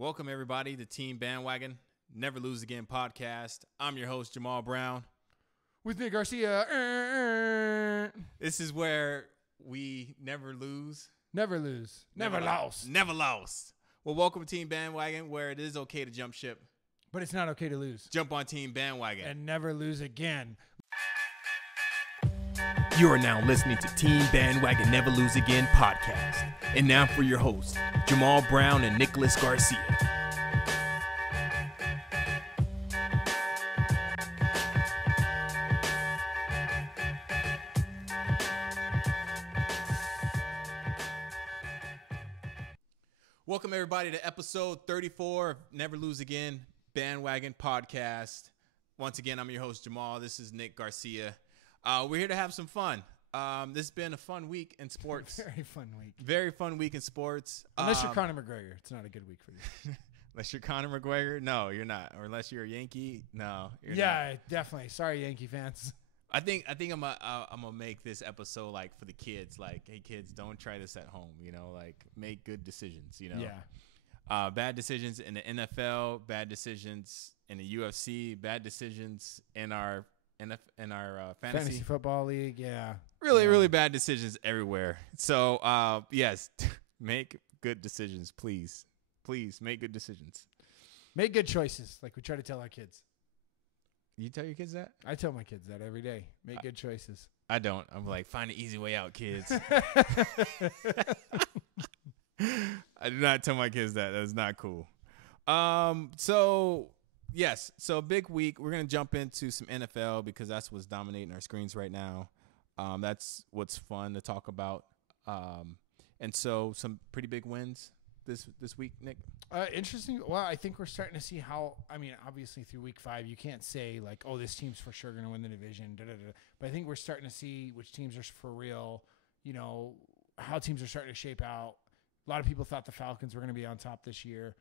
Welcome, everybody, to Team Bandwagon, Never Lose Again podcast. I'm your host, Jamal Brown. With Nick Garcia. This is where we never lose. Never lose. Never lost. Never lost. Well, welcome to Team Bandwagon, where it is okay to jump ship. But it's not okay to lose. Jump on Team Bandwagon. And never lose again. You are now listening to Team Bandwagon Never Lose Again podcast. And now for your hosts, Jamal Brown and Nicholas Garcia. Welcome, everybody, to episode 34 of Never Lose Again Bandwagon podcast. Once again, I'm your host, Jamal. This is Nick Garcia. We're here to have some fun. This has been a fun week in sports. Very fun week. Very fun week in sports. Unless you're Conor McGregor, it's not a good week for you. Unless you're Conor McGregor, no, you're not. Or unless you're a Yankee, no, you're not. Yeah, definitely. Sorry, Yankee fans. I think I'm gonna make this episode like for the kids. Like, hey kids, don't try this at home. You know, like make good decisions. You know. Yeah. Bad decisions in the NFL, bad decisions in the UFC, bad decisions in our fantasy football league. Yeah. Really bad decisions everywhere. So yes, make good decisions, please. Please make good decisions. Make good choices, like we try to tell our kids. You tell your kids that? I tell my kids that every day. Make good choices. I don't. I'm like, find an easy way out, kids. I do not tell my kids that. That's not cool. So yes. So big week. We're going to jump into some NFL because that's what's dominating our screens right now. That's what's fun to talk about. And so some pretty big wins this week, Nick. Interesting. Well, I think we're starting to see how, obviously through week 5, you can't say like, oh, this team's for sure going to win the division. But I think we're starting to see which teams are for real, how teams are starting to shape out. A lot of people thought the Falcons were going to be on top this year,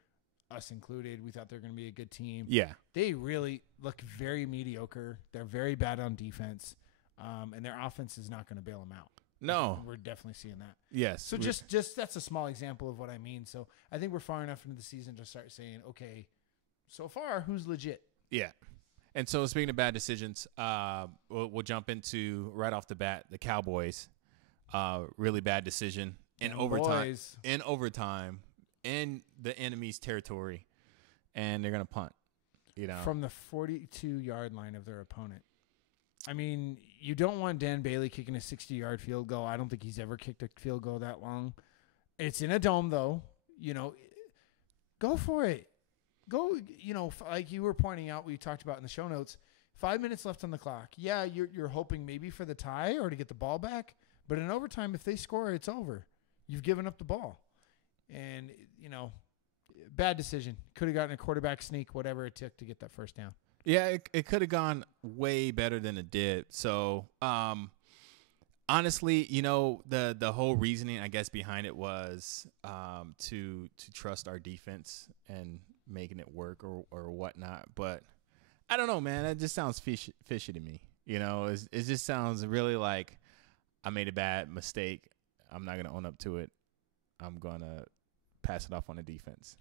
us included. We thought they were going to be a good team. Yeah. They really look very mediocre. They're very bad on defense, and their offense is not going to bail them out. No. We're definitely seeing that. Yes. So just that's a small example of what I mean. So I think we're far enough into the season to start saying, okay, so far, who's legit? Yeah. And so speaking of bad decisions, we'll jump into right off the bat, the Cowboys. Really bad decision. In overtime, in the enemy's territory, and they're gonna punt. From the 42-yard line of their opponent. I mean, you don't want Dan Bailey kicking a 60-yard field goal. I don't think he's ever kicked a field goal that long. It's in a dome, though. Go for it. Go. Like you were pointing out, we talked about in the show notes. 5 minutes left on the clock. Yeah, you're hoping maybe for the tie or to get the ball back, but in overtime, if they score, it's over. You've given up the ball. And, bad decision. Could have gotten a quarterback sneak, whatever it took to get that first down. Yeah, it could have gone way better than it did. So, honestly, the whole reasoning, I guess, behind it was to trust our defense and making it work or whatnot. But I don't know, man. It just sounds fishy to me. It just sounds really like I made a bad mistake. I'm not going to own up to it. I'm going to pass it off on the defense.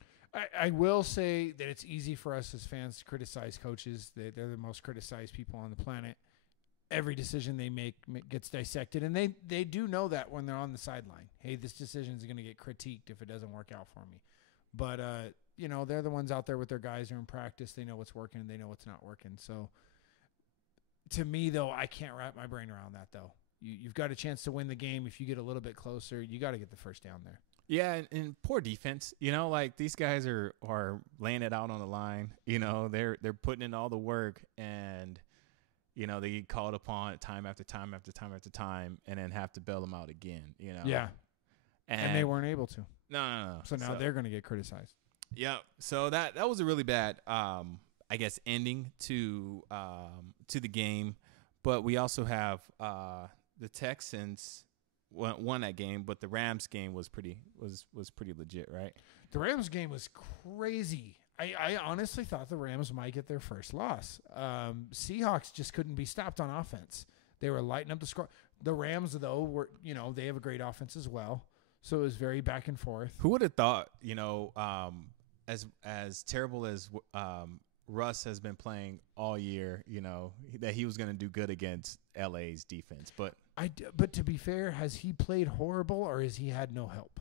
I will say that it's easy for us as fans to criticize coaches. They're the most criticized people on the planet. Every decision they make gets dissected, and they do know that when they're on the sideline. Hey, this decision is going to get critiqued if it doesn't work out for me. But, they're the ones out there with their guys who are in practice. They know what's working and they know what's not working. So, to me, though, I can't wrap my brain around that, though. You've got a chance to win the game. If you get a little bit closer, you got to get the first down there. Yeah, and poor defense. Like these guys are laying it out on the line. They're putting in all the work, and they get called upon time after time after time after time, and then have to bail them out again. Yeah, and they weren't able to. No. So now they're going to get criticized. Yeah. So that was a really bad, I guess, ending to the game. But we also have the Texans won that game, but the Rams game was pretty legit, right? The Rams game was crazy. I honestly thought the Rams might get their first loss. Seahawks just couldn't be stopped on offense. They were lighting up the score. The Rams, though, were they have a great offense as well. So it was very back and forth. Who would have thought, as terrible as Russ has been playing all year, that he was going to do good against LA's defense. But but to be fair, has he played horrible or has he had no help?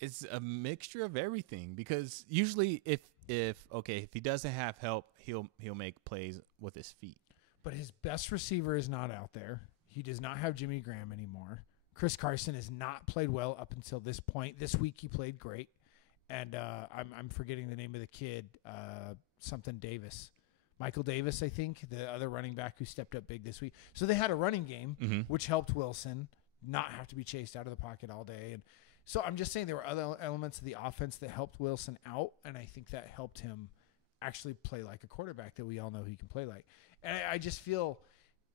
it's a mixture of everything, because usually if he doesn't have help, he'll make plays with his feet. But his best receiver is not out there. He does not have Jimmy Graham anymore. Chris Carson has not played well up until this point. This week he played great. And I'm forgetting the name of the kid, something Davis. Michael Davis, I think, the other running back who stepped up big this week. So they had a running game, which helped Wilson not have to be chased out of the pocket all day. And so I'm just saying there were other elements of the offense that helped Wilson out, and I think that helped him actually play like a quarterback that we all know he can play like. And I just feel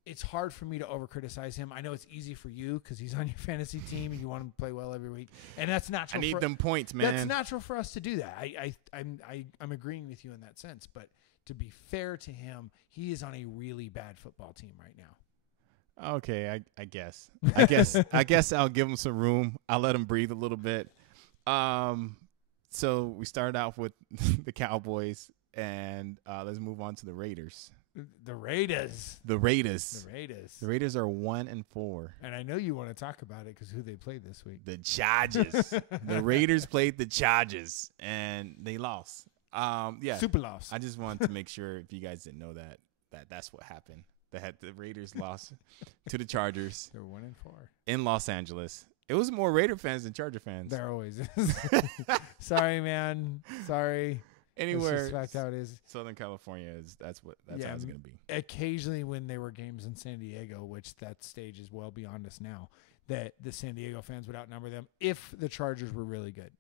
it's hard for me to over-criticize him. I know it's easy for you because he's on your fantasy team and you want him to play well every week, and that's natural. I need them points, man. That's natural for us to do that. I'm agreeing with you in that sense, but to be fair to him, he is on a really bad football team right now. Okay, I guess I'll give him some room. I'll let him breathe a little bit. So we started out with the Cowboys, and let's move on to the Raiders. The Raiders. The Raiders are 1-4. And I know you want to talk about it because who they played this week. The Chargers. The Raiders played the Chargers, and they lost. Yeah, super loss. I just wanted to make sure if you guys didn't know that's what happened. The Raiders lost to the Chargers. They're 1-4 in Los Angeles. It was more Raider fans than Charger fans. There always is. Sorry, man. Sorry. Anywhere, that's how it is. Southern California that's how it's going to be. Occasionally, when there were games in San Diego, which that stage is well beyond us now, that the San Diego fans would outnumber them if the Chargers were really good.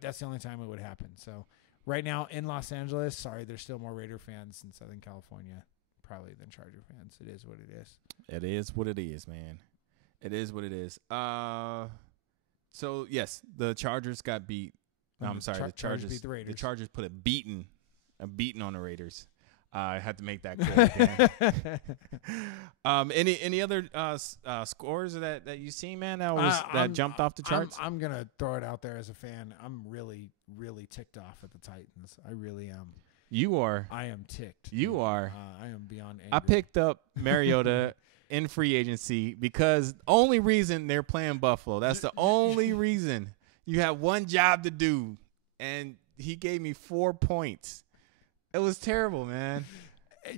That's the only time it would happen. So right now in Los Angeles, sorry, there's still more Raider fans in Southern California probably than Charger fans. It is what it is. It is what it is, man. It is what it is. So yes, the Chargers got beat. No, I'm sorry, the Chargers beat the Raiders. The Chargers put a beating on the Raiders. I had to make that clear again. Any other scores that you seen, man? That jumped off the charts. I'm gonna throw it out there as a fan. I'm really, really ticked off at the Titans. I really am. You are. I am ticked. You are. I am beyond angry. I picked up Mariota in free agency because only reason they're playing Buffalo. That's the only reason. You have one job to do, and he gave me 4 points. It was terrible, man.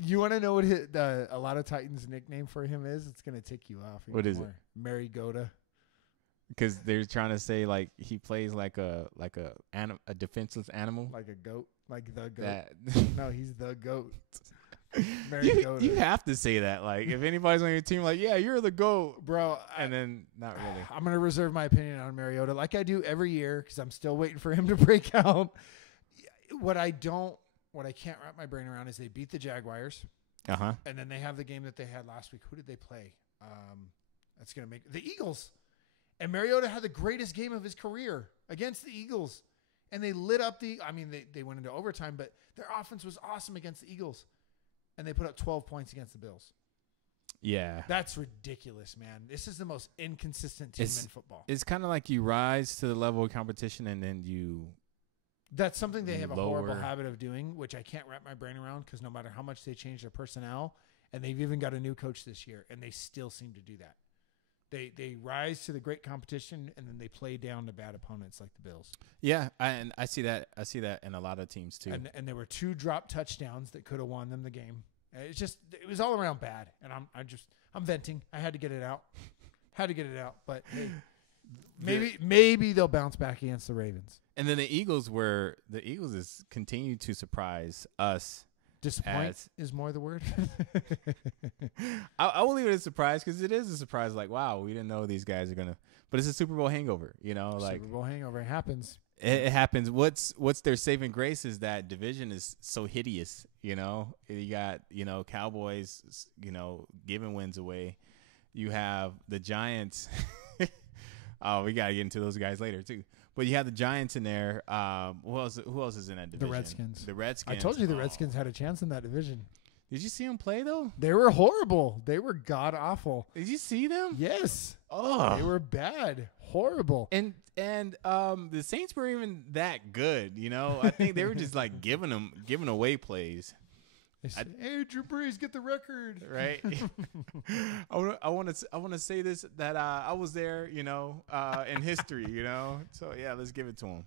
You want to know what a lot of Titans' nickname for him is? It's going to tick you off. What is it? Marigoda. Because they're trying to say like he plays like a defenseless animal, like a goat, like the goat. No, he's the goat. You have to say that. Like if anybody's on your team, like yeah, you're the GOAT, bro. And then not really. I'm gonna reserve my opinion on Mariota, like I do every year, because I'm still waiting for him to break out. What I can't wrap my brain around is they beat the Jaguars, and then they have the game that they had last week. Who did they play? That's gonna make the Eagles. And Mariota had the greatest game of his career against the Eagles, and they lit up they went into overtime, but their offense was awesome against the Eagles. And they put up 12 points against the Bills. Yeah. That's ridiculous, man. This is the most inconsistent team in football. It's kind of like you rise to the level of competition and then you That's something they have a horrible habit of doing, which I can't wrap my brain around because no matter how much they change their personnel, and they've even got a new coach this year, and they still seem to do that. They rise to the great competition, and then they play down to bad opponents like the Bills. Yeah, I see that. I see that in a lot of teams too. And there were 2 drop touchdowns that could have won them the game. It was all around bad, and I'm venting. I had to get it out. But hey, maybe they'll bounce back against the Ravens. And then the Eagles is continued to surprise us. Disappoint is more the word. I will leave it as a surprise because it is a surprise. Like, wow, we didn't know these guys are gonna. But it's a Super Bowl hangover, Like Super Bowl hangover happens. It happens. What's their saving grace is that division is so hideous. You got Cowboys, giving wins away. You have the Giants. Oh, we gotta get into those guys later too. But you have the Giants in there. Who else is in that division? The Redskins. I told you the Redskins had a chance in that division. Did you see them play, though? They were horrible. They were god-awful. Did you see them? Yes. Oh. They were bad. horrible. And the Saints were even that good, you know. I think they were just like giving away plays. Hey, Drew Brees, get the record, right? I want to say this, that I was there, you know, in history, you know. So yeah, let's give it to him.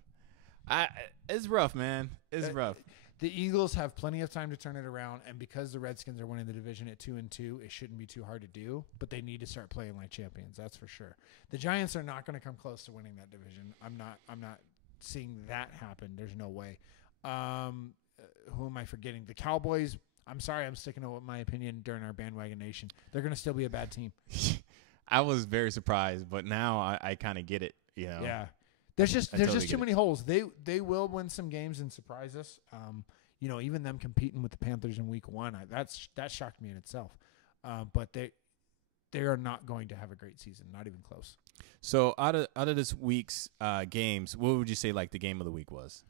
It's rough, man. It's rough. The Eagles have plenty of time to turn it around, and because the Redskins are winning the division at 2-2, it shouldn't be too hard to do. But they need to start playing like champions. That's for sure. The Giants are not going to come close to winning that division. I'm not seeing that happen. There's no way. Who am I forgetting? The Cowboys. I'm sorry, I'm sticking to my opinion during our bandwagon nation. They're going to still be a bad team. I was very surprised, but now I kind of get it. You know. Yeah. There's just too many holes. They will win some games and surprise us. You know, even them competing with the Panthers in Week 1, that shocked me in itself. But they are not going to have a great season, not even close. So out of this week's games, what would you say like the game of the week was?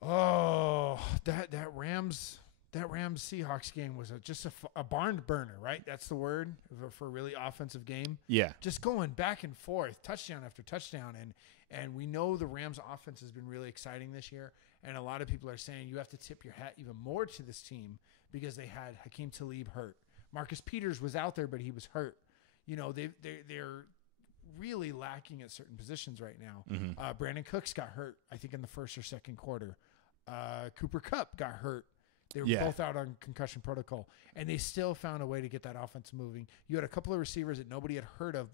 Oh, that Rams Seahawks game was just a barn burner, right? That's the word for a really offensive game. Yeah, just going back and forth, touchdown after touchdown, and we know the Rams offense has been really exciting this year. And a lot of people are saying you have to tip your hat even more to this team because they had Hakeem Talib hurt. Marcus Peters was out there, but he was hurt. You know, they're really lacking at certain positions right now. Mm-hmm. Brandon Cooks got hurt, I think, in the first or second quarter. Cooper Kupp got hurt. They were both out on concussion protocol, and they still found a way to get that offense moving. You had a couple of receivers that nobody had heard of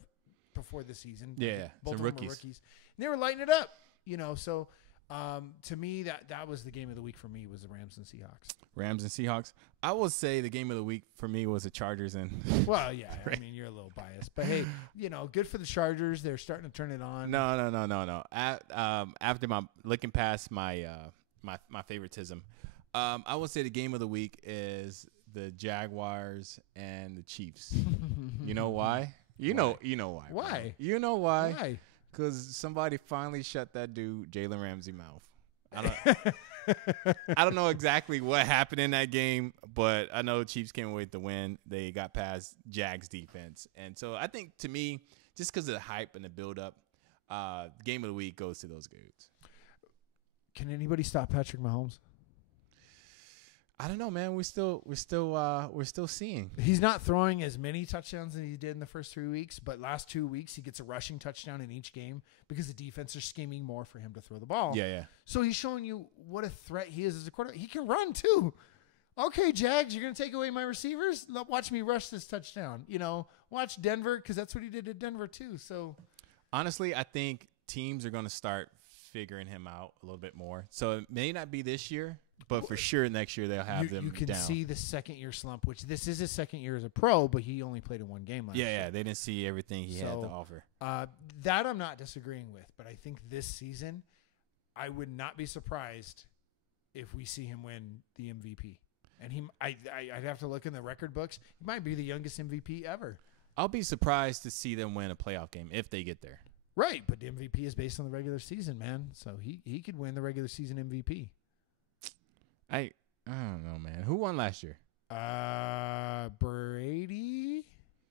before the season. Yeah, both some of them were rookies. And they were lighting it up. You know, so to me, that was the game of the week for me, was the Rams and Seahawks. Rams and Seahawks. I will say the game of the week for me was the Chargers and. Well, yeah, I mean, you're a little biased, but hey, you know, good for the Chargers. They're starting to turn it on. No. After looking past my favoritism, I would say the game of the week is the Jaguars and the Chiefs. You know why? You know why. Why? Bro. You know why? Why? Because somebody finally shut that dude Jalen Ramsey mouth. I don't know exactly what happened in that game, but I know Chiefs came away with the win. They got past Jags defense. And so I think, to me, just because of the hype and the build-up, game of the week goes to those dudes. Can anybody stop Patrick Mahomes? I don't know, man. We're still seeing. He's not throwing as many touchdowns as he did in the first 3 weeks, but last 2 weeks he gets a rushing touchdown in each game because the defense are scheming more for him to throw the ball. Yeah. So he's showing you what a threat he is as a quarterback. He can run too. Okay, Jags, you're going to take away my receivers? Watch me rush this touchdown. You know, watch Denver, because that's what he did at Denver too. So honestly, I think teams are going to start figuring him out a little bit more. So it may not be this year, but for sure next year they'll have them down. You can see the second-year slump, which this is his second year as a pro, but he only played in one game last year. Yeah, they didn't see everything he had to offer. That I'm not disagreeing with, but I think this season I would not be surprised if we see him win the MVP. And I'd have to look in the record books. He might be the youngest MVP ever. I'll be surprised to see them win a playoff game if they get there. Right, but the MVP is based on the regular season, man. So he could win the regular season MVP. I don't know, man. Who won last year? Brady?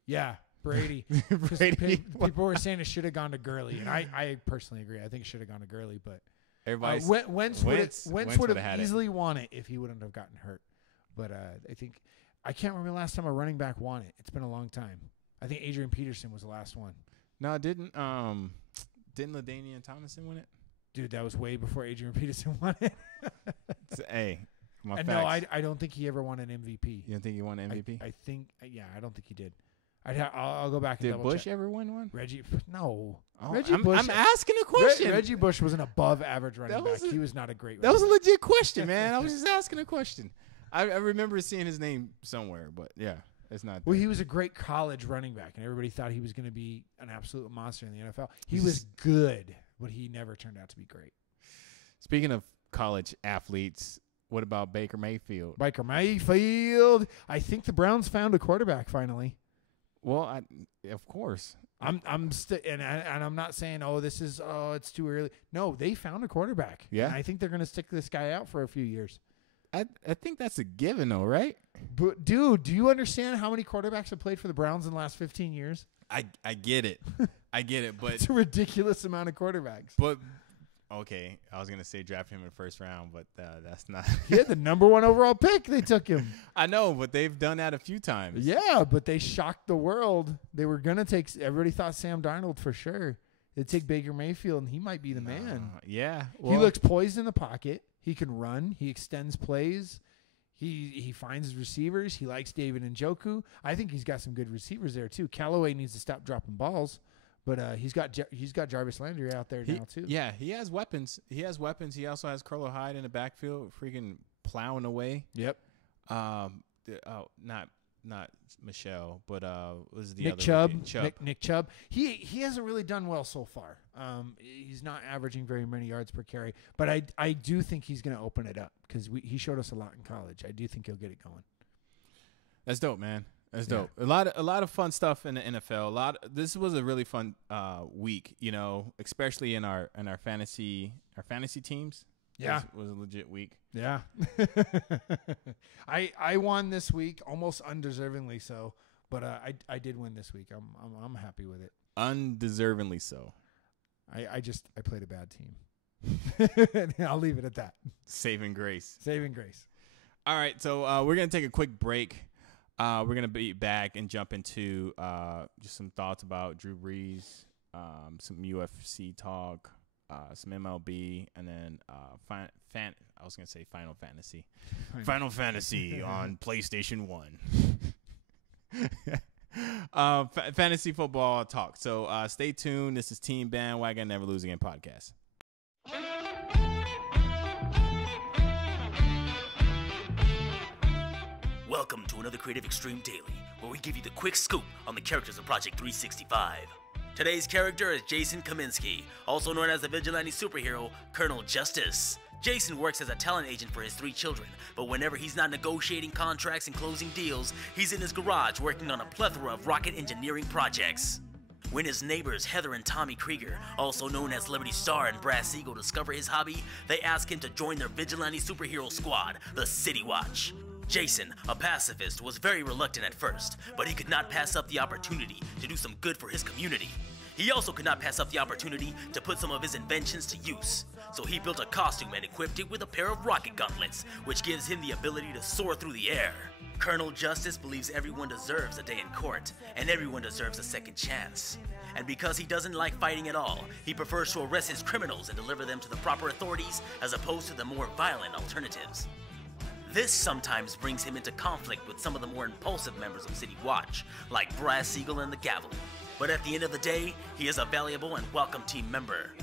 Yeah, Brady. Brady. People were saying it should have gone to Gurley, and I personally agree. I think it should have gone to Gurley, but everybody's Wentz would have easily won it if he wouldn't have gotten hurt. But I can't remember the last time a running back won it. It's been a long time. I think Adrian Peterson was the last one. No, didn't LaDainian Tomlinson win it? Dude, that was way before Adrian Peterson won it. Hey, my and facts. no, I don't think he ever won an MVP. You don't think he won an MVP? I think, I don't think he did. I'll go back and Did double Bush check. ever win one? Reggie, no. Oh, Reggie Bush. I'm asking a question. Reggie Bush was an above-average running back. He was not a great running That was a back. legit question, man. I was just asking a question. I remember seeing his name somewhere, but yeah, it's not. Well, he was a great college running back, and everybody thought he was going to be an absolute monster in the NFL. He was good, but he never turned out to be great. Speaking of college athletes, what about Baker Mayfield? Baker Mayfield. I think the Browns found a quarterback finally. Well, of course. I'm not saying it's too early. No, they found a quarterback. Yeah, and I think they're going to stick this guy out for a few years. I think that's a given, though, right? But dude, do you understand how many quarterbacks have played for the Browns in the last 15 years? I get it, I get it, but It's a ridiculous amount of quarterbacks. but okay, I was gonna say draft him in the first round, but that's not. He had the number 1 overall pick. They took him. I know, but they've done that a few times. Yeah, but they shocked the world. They were gonna take. Everybody thought Sam Darnold for sure. They'd take Baker Mayfield, and he might be the man. Yeah, He looks poised in the pocket. He can run. He extends plays. He finds his receivers. He likes David Njoku. I think he's got some good receivers there too. Callaway needs to stop dropping balls, but he's got Jarvis Landry out there now too. Yeah, he has weapons. He also has Carlo Hyde in the backfield, freaking plowing away. Yep. Not Michelle, but was the Nick other Chubb. rookie? Chubb. Nick Chubb. He hasn't really done well so far. He's not averaging very many yards per carry, but I do think he's going to open it up because he showed us a lot in college. I do think he'll get it going. That's dope, man. That's dope. A lot of fun stuff in the NFL. This was a really fun week, especially in our fantasy teams. Yeah, was a legit week. Yeah, I won this week almost undeservingly so, but I did win this week. I'm happy with it. Undeservingly so. I played a bad team. I'll leave it at that. Saving grace. Saving grace. All right, so we're gonna take a quick break. We're gonna be back and jump into just some thoughts about Drew Brees, some UFC talk. Some MLB, and then I was gonna say Final Fantasy. Final Fantasy on PlayStation 1. Fantasy football talk. So stay tuned. This is Team Bandwagon Never Lose Again podcast. Welcome to another Creative Extreme Daily, where we give you the quick scoop on the characters of Project 365. Today's character is Jason Kaminsky, also known as the vigilante superhero Colonel Justice. Jason works as a talent agent for his 3 children, but whenever he's not negotiating contracts and closing deals, he's in his garage working on a plethora of rocket engineering projects. When his neighbors Heather and Tommy Krieger, also known as Celebrity Star and Brass Eagle, discover his hobby, they ask him to join their vigilante superhero squad, the City Watch. Jason, a pacifist, was very reluctant at first, but he could not pass up the opportunity to do some good for his community. He also could not pass up the opportunity to put some of his inventions to use. So he built a costume and equipped it with a pair of rocket gauntlets, which gives him the ability to soar through the air. Colonel Justice believes everyone deserves a day in court, and everyone deserves a second chance. And because he doesn't like fighting at all, he prefers to arrest his criminals and deliver them to the proper authorities as opposed to the more violent alternatives. This sometimes brings him into conflict with some of the more impulsive members of City Watch, like Brass Eagle and the Gavel. But at the end of the day, he is a valuable and welcome team member.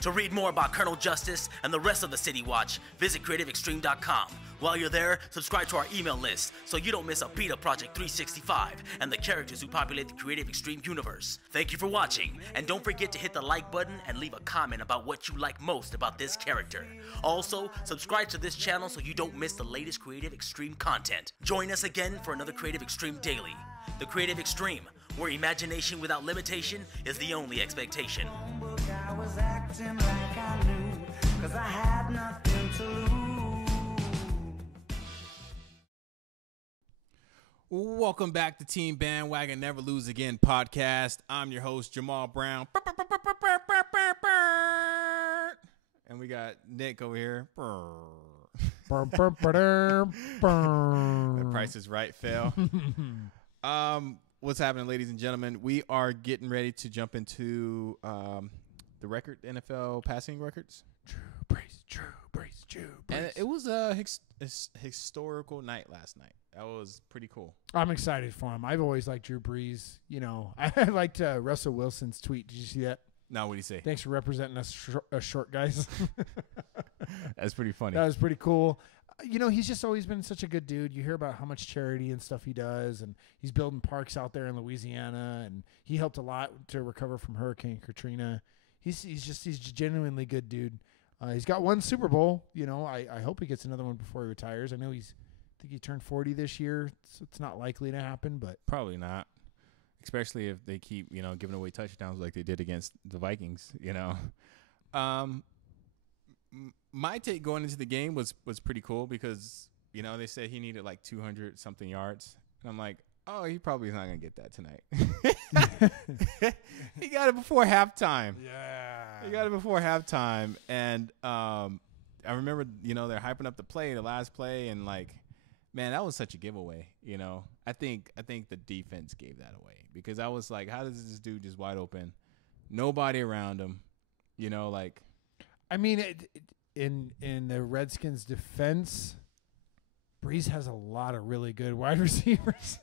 To read more about Colonel Justice and the rest of the City Watch, visit CreativeExtreme.com. While you're there, subscribe to our email list so you don't miss a beat of Project 365 and the characters who populate the Creative Extreme universe. Thank you for watching, and don't forget to hit the like button and leave a comment about what you like most about this character. Also, subscribe to this channel so you don't miss the latest Creative Extreme content. Join us again for another Creative Extreme Daily. The Creative Extreme, where imagination without limitation is the only expectation. I was acting like I knew, 'cause I had nothing to lose. Welcome back to Team Bandwagon Never Lose Again podcast. I'm your host, Jamal Brown. And we got Nick over here. The Price is Right fail. What's happening, ladies and gentlemen? We are getting ready to jump into the record, NFL passing records. Drew Brees. And it was a historical night last night. That was pretty cool. I'm excited for him. I've always liked Drew Brees. You know, I liked Russell Wilson's tweet. Did you see that? Now, what do you say? Thanks for representing us short guys. That's pretty funny. That was pretty cool. You know, he's just always been such a good dude. You hear about how much charity and stuff he does, and he's building parks out there in Louisiana, and he helped a lot to recover from Hurricane Katrina. He's a genuinely good dude. He's got one Super Bowl. You know, I hope he gets another one before he retires. I know I think he turned 40 this year, so it's not likely to happen, but probably not. Especially if they keep, giving away touchdowns like they did against the Vikings, My take going into the game was pretty cool because, they said he needed like 200 something yards. And I'm like, oh, he probably is not going to get that tonight. He got it before halftime. Yeah. He got it before halftime, and I remember, they're hyping up the play, the last play, and like, man, that was such a giveaway. I think the defense gave that away because I was like, how does this dude just wide open, nobody around him, like. I mean, in the Redskins' defense, Breeze has a lot of really good wide receivers.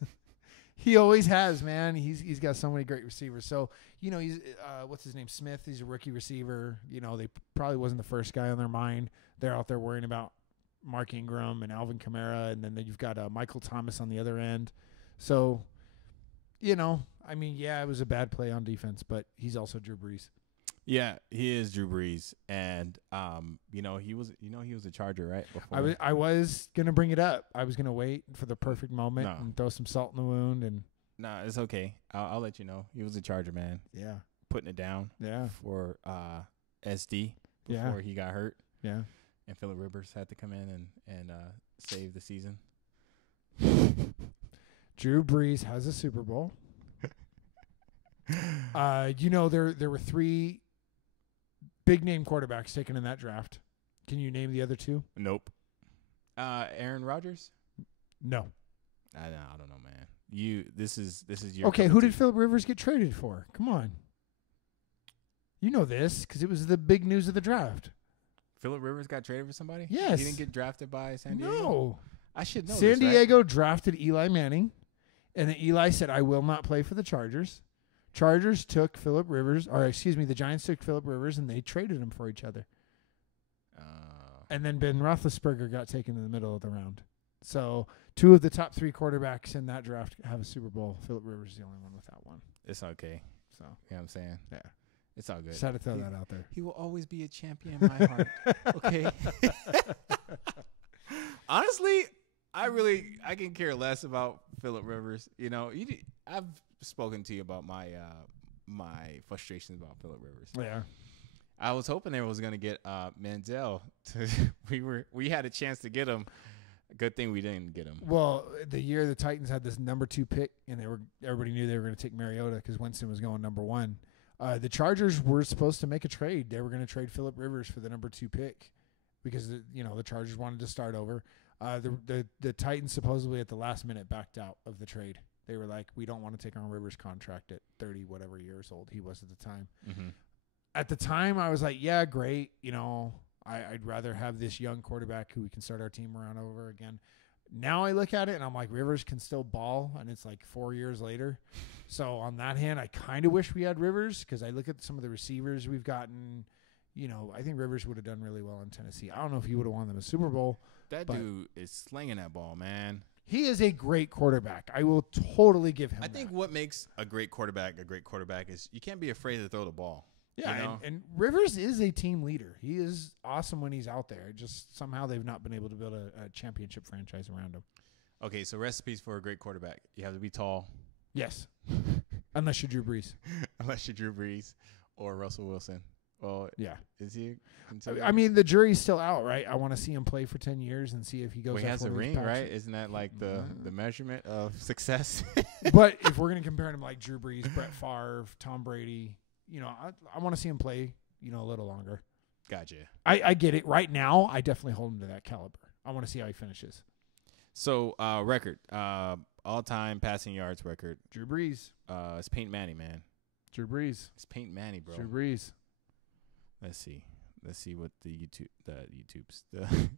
He always has, man. He's got so many great receivers. So, he's what's his name? Smith. He's a rookie receiver. They probably wasn't the first guy on their mind. They're out there worrying about Mark Ingram and Alvin Kamara, and then you've got Michael Thomas on the other end. So, I mean, yeah, it was a bad play on defense, but he's also Drew Brees. Yeah, he is Drew Brees, and he was a Charger, right? Before. I was gonna bring it up. I was gonna wait for the perfect moment and throw some salt in the wound, and nah, it's okay. I'll let you know. He was a Charger, man. Yeah, putting it down. Yeah, for SD before he got hurt. Yeah, and Phillip Rivers had to come in and save the season. Drew Brees has a Super Bowl. There were 3 big name quarterbacks taken in that draft. Can you name the other 2? Nope. Aaron Rodgers? No. I don't know, man. This is your okay. Who did Phillip Rivers get traded for? Come on. You know this because it was the big news of the draft. Phillip Rivers got traded for somebody? Yes. He didn't get drafted by San Diego? No. I should know. San this, right? Diego drafted Eli Manning, and then Eli said, "I will not play for the Chargers." Chargers took Phillip Rivers, the Giants took Phillip Rivers, and they traded him for each other. And then Ben Roethlisberger got taken in the middle of the round. So 2 of the top 3 quarterbacks in that draft have a Super Bowl. Phillip Rivers is the only one with that one. It's okay. So you know what I'm saying? Yeah. It's all good. Just had to throw that out there. He will always be a champion in my heart. Okay. Honestly, I can care less about Phillip Rivers. I've spoken to you about my frustrations about Phillip Rivers. Yeah. I was hoping they was gonna get Manziel. We had a chance to get him. Good thing we didn't get him. Well, the year the Titans had this number 2 pick, and everybody knew they were going to take Mariota because Winston was going number 1. The Chargers were supposed to make a trade. They were going to trade Phillip Rivers for the number 2 pick because the Chargers wanted to start over. The Titans supposedly at the last minute backed out of the trade. They were like, we don't want to take on Rivers' contract at 30 whatever years old he was at the time. Mm-hmm. At the time, I was like, yeah, great. I'd rather have this young quarterback who we can start our team around over again. Now I look at it and I'm like, Rivers can still ball, and it's like 4 years later. So on that hand, I kind of wish we had Rivers because I look at some of the receivers we've gotten. I think Rivers would have done really well in Tennessee. I don't know if he would have won them a Super Bowl. That dude is slinging that ball, man. He is a great quarterback. I will totally give him I think that. What makes a great quarterback is you can't be afraid to throw the ball. Yeah, and Rivers is a team leader. He is awesome when he's out there. Just somehow they've not been able to build a championship franchise around him. Okay, so recipes for a great quarterback. You have to be tall. Yes. Unless you're Drew Brees. Unless you're Drew Brees or Russell Wilson. Well, yeah. Is he? I mean, the jury's still out, right? I want to see him play for 10 years and see if he goes. Well, he has a ring, right? Isn't that like the measurement of success? But if we're going to compare him like Drew Brees, Brett Favre, Tom Brady, I want to see him play, a little longer. Gotcha. I get it. Right now, I definitely hold him to that caliber. I want to see how he finishes. So, record. All-time passing yards record. Drew Brees. It's Peyton Manning, man. Drew Brees. It's Peyton Manning, bro. Drew Brees. Let's see what the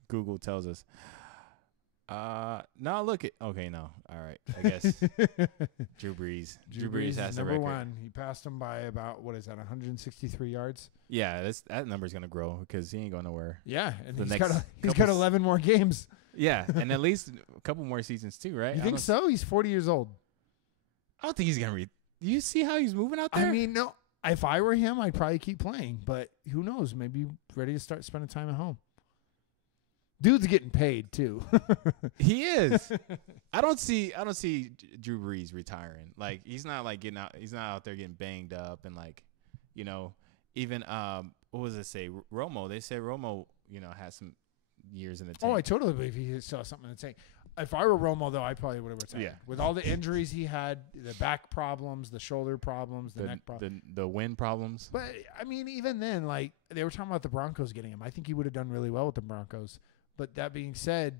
Google tells us. No, look at. Okay, no. All right. I guess Drew Brees. Drew Brees has the number record. 1. He passed him by about 163 yards. Yeah, that number's gonna grow because he ain't going nowhere. Yeah, and The he's got 11 more games. Yeah, and at least a couple more seasons too, right? You think so? He's 40 years old. I don't think he's gonna you see how he's moving out there? I mean, no. If I were him, I'd probably keep playing. But who knows? Maybe ready to start spending time at home. Dude's getting paid too. He is. I don't see Drew Brees retiring. Like he's not like getting out. He's not out there getting banged up and like, even what was it say? Romo. They said Romo, has some years in the tank. Oh, I totally believe he saw something in the tank. If I were Romo, though, I probably would have retired. Yeah. With all the injuries he had, the back problems, the shoulder problems, the neck problems. the wind problems. But, I mean, even then, like, they were talking about the Broncos getting him. I think he would have done really well with the Broncos. But that being said,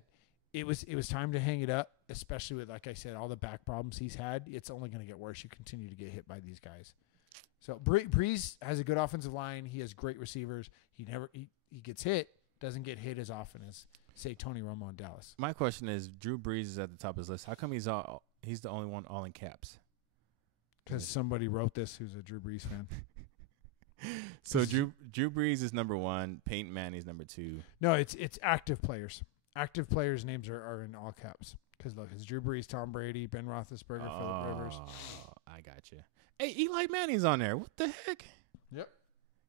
it was time to hang it up, especially with, like I said, all the back problems he's had. It's only going to get worse. You continue to get hit by these guys. So, Breeze has a good offensive line. He has great receivers. He gets hit, doesn't get hit as often as, say, Tony Romo in Dallas. My question is, Drew Brees is at the top of his list. How come he's the only one all in caps? Because somebody wrote this who's a Drew Brees fan. So Drew Brees is number 1. Peyton Manning's number 2. No, it's active players. Active players' names are in all caps. Because, look, it's Drew Brees, Tom Brady, Ben Roethlisberger, Phillip Rivers. I got you. Hey, Eli Manning's on there. What the heck? Yep.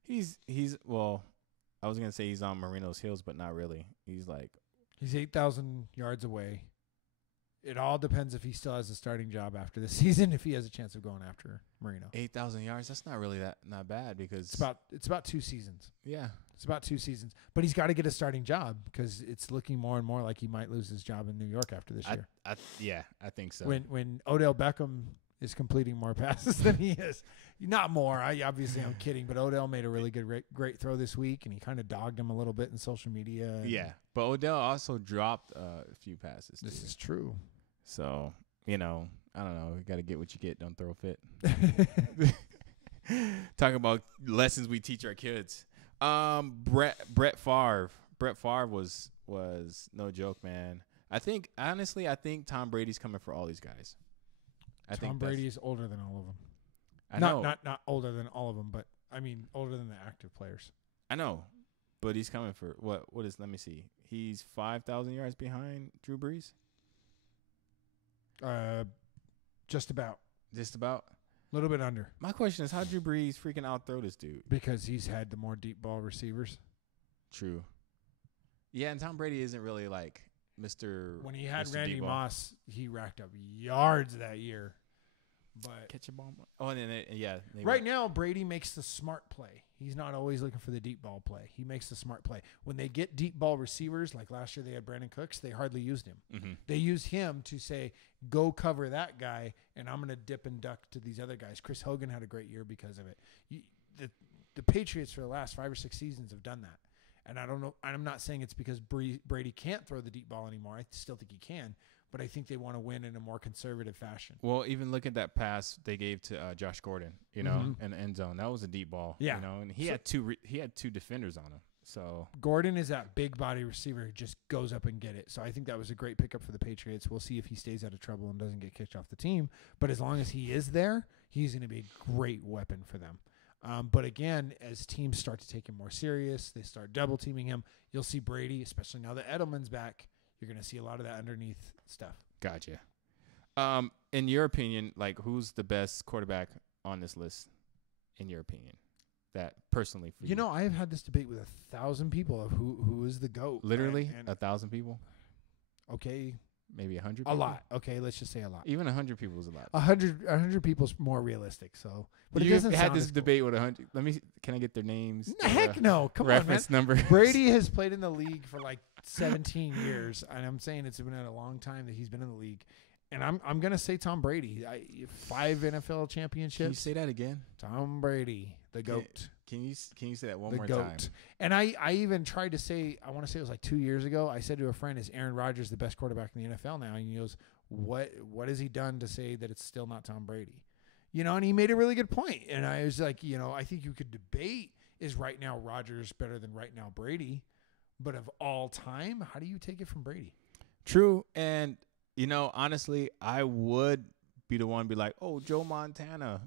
He's well, I was going to say he's on Marino's heels, but not really. He's 8,000 yards away. It all depends if he still has a starting job after the season, if he has a chance of going after Marino. 8,000 yards. That's not really not bad because It's about 2 seasons. Yeah. It's about 2 seasons. But he's got to get a starting job because it's looking more and more like he might lose his job in New York after this year. I think so. When Odell Beckham is completing more passes than he is. Not more. I'm kidding, but Odell made a really good, great throw this week, and he kind of dogged him a little bit in social media. Yeah, but Odell also dropped a few passes. This is true. So, I don't know. You got to get what you get. Don't throw a fit. Talking about lessons we teach our kids. Brett Favre. Brett Favre was no joke, man. I think Tom Brady's coming for all these guys. Tom Brady is older than all of them. I know. Not older than all of them, but I mean older than the active players. I know, but he's coming for what is? Let me see. He's 5,000 yards behind Drew Brees. Just about. Just about. A little bit under. My question is, how Drew Brees freaking outthrow this dude? Because he's had the more deep ball receivers. True. Yeah, and Tom Brady isn't really like Mr. When he had Mr. Randy Deep Ball. Moss, he racked up yards that year. But Catch a ball. Oh, and then right now, Brady makes the smart play. He's not always looking for the deep ball play. He makes the smart play. When they get deep ball receivers, like last year they had Brandon Cooks, they hardly used him. Mm-hmm. They use him to say, go cover that guy, and I'm going to dip and duck to these other guys. Chris Hogan had a great year because of it. The Patriots for the last 5 or 6 seasons have done that. And I don't know. I'm not saying it's because Brady can't throw the deep ball anymore. I still think he can. But I think they want to win in a more conservative fashion. Well, even look at that pass they gave to Josh Gordon, in the end zone. That was a deep ball. Yeah. And he had two defenders on him. So Gordon is that big body receiver who just goes up and get it. So I think that was a great pickup for the Patriots. We'll see if he stays out of trouble and doesn't get kicked off the team. But as long as he is there, he's going to be a great weapon for them. But again, as teams start to take him more serious, they start double teaming him. You'll see Brady, especially now that Edelman's back. You're going to see a lot of that underneath stuff. Gotcha. In your opinion, like who's the best quarterback on this list? In your opinion, that personally for you? I have had this debate with 1,000 people of who is the GOAT. Literally and 1,000 people. Okay, maybe 100. A lot. Okay, let's just say a lot. Even 100 people is a lot. 100 people's more realistic. So, but you it doesn't had sound this as debate with 100. Can I get their names? Heck no! Come reference on, man. number. Brady has played in the league for like 17 years, and I'm saying it's been a long time that he's been in the league. And I'm gonna say Tom Brady. 5 NFL championships. Can you say that again? Tom Brady, the GOAT. Can you say that one The more GOAT. time? And I even tried to say, I want to say it was like 2 years ago. I said to a friend, "Is Aaron Rodgers the best quarterback in the NFL now?" And he goes, "What has he done to say that it's still not Tom Brady?" And he made a really good point. And I was like, I think you could debate, is right now Rodgers better than right now Brady? But of all time, how do you take it from Brady? True. And, honestly, I would be the one to be like, oh, Joe Montana,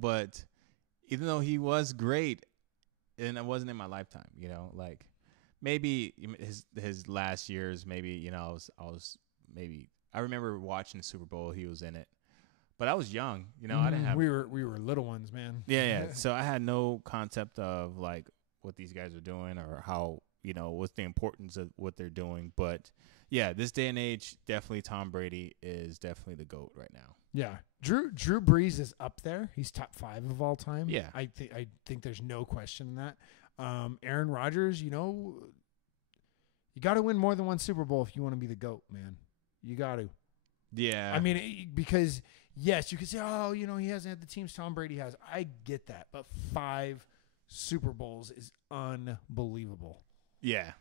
but even though he was great, and it wasn't in my lifetime, like maybe his last years, maybe, I was maybe, I remember watching the Super Bowl, he was in it, but I was young, I didn't have. We were little ones, man. Yeah. So I had no concept of like what these guys are doing or how, what's the importance of what they're doing. But yeah, this day and age, definitely Tom Brady is definitely the GOAT right now. Yeah. Drew Brees is up there. He's top 5 of all time. Yeah. I think there's no question in that. Aaron Rodgers, You got to win more than one Super Bowl if you want to be the GOAT, man. You got to. Yeah. I mean, because, yes, you could say, oh, you know, he hasn't had the teams Tom Brady has. I get that. But 5 Super Bowls is unbelievable. Yeah.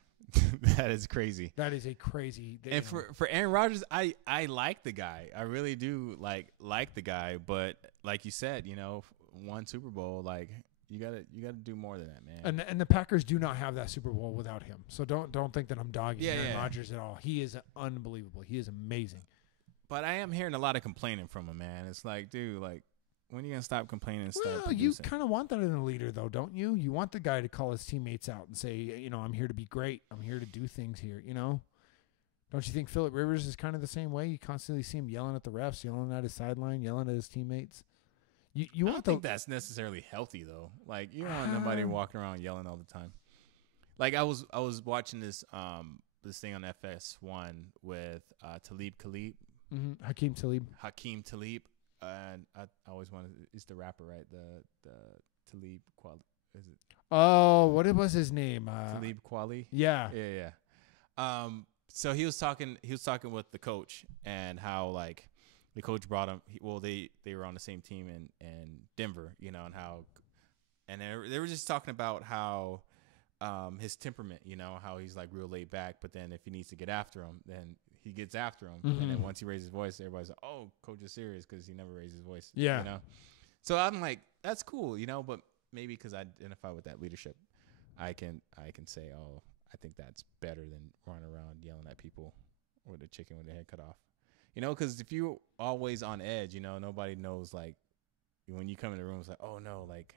That is crazy. That is a crazy. And for Aaron Rodgers, I like the guy. I really do like the guy. But like you said, you know, 1 Super Bowl, like you gotta do more than that, man. And the Packers do not have that Super Bowl without him. So don't think that I'm dogging Aaron Rodgers at all. He is unbelievable. He is amazing. But I am hearing a lot of complaining from him, man. It's like, dude, like, when are you gonna stop complaining and start Well, you producing? kind of want that in a leader, though, don't you? You want the guy to call his teammates out and say, you know, I'm here to be great. I'm here to do things here, you know? Don't you think Phillip Rivers is kind of the same way? You constantly see him yelling at the refs, yelling at his sideline, yelling at his teammates. You I want don't think that's necessarily healthy, though. Like, you don't want nobody walking around yelling all the time. Like, I was watching this thing on FS1 with Talib Khalib. Hakeem Talib. And I always wanted, it's the rapper, right? The Talib Kweli. Is it Oh, what was his name? Talib Kweli? Yeah. Yeah. So he was talking with the coach and how, like, the coach brought him. They were on the same team in Denver, you know, and they were just talking about how his temperament, you know, how he's like real laid back, but then if he needs to get after him, then he gets after him, and then once he raises his voice, everybody's like, "Oh, coach is serious," because he never raised his voice. Yeah. You know. So I'm like, that's cool, you know, but maybe because I identify with that leadership, I can say, oh, I think that's better than running around yelling at people with a chicken with their head cut off. You know, because if you're always on edge, you know, nobody knows, like, when you come in the room, it's like, oh, no, like,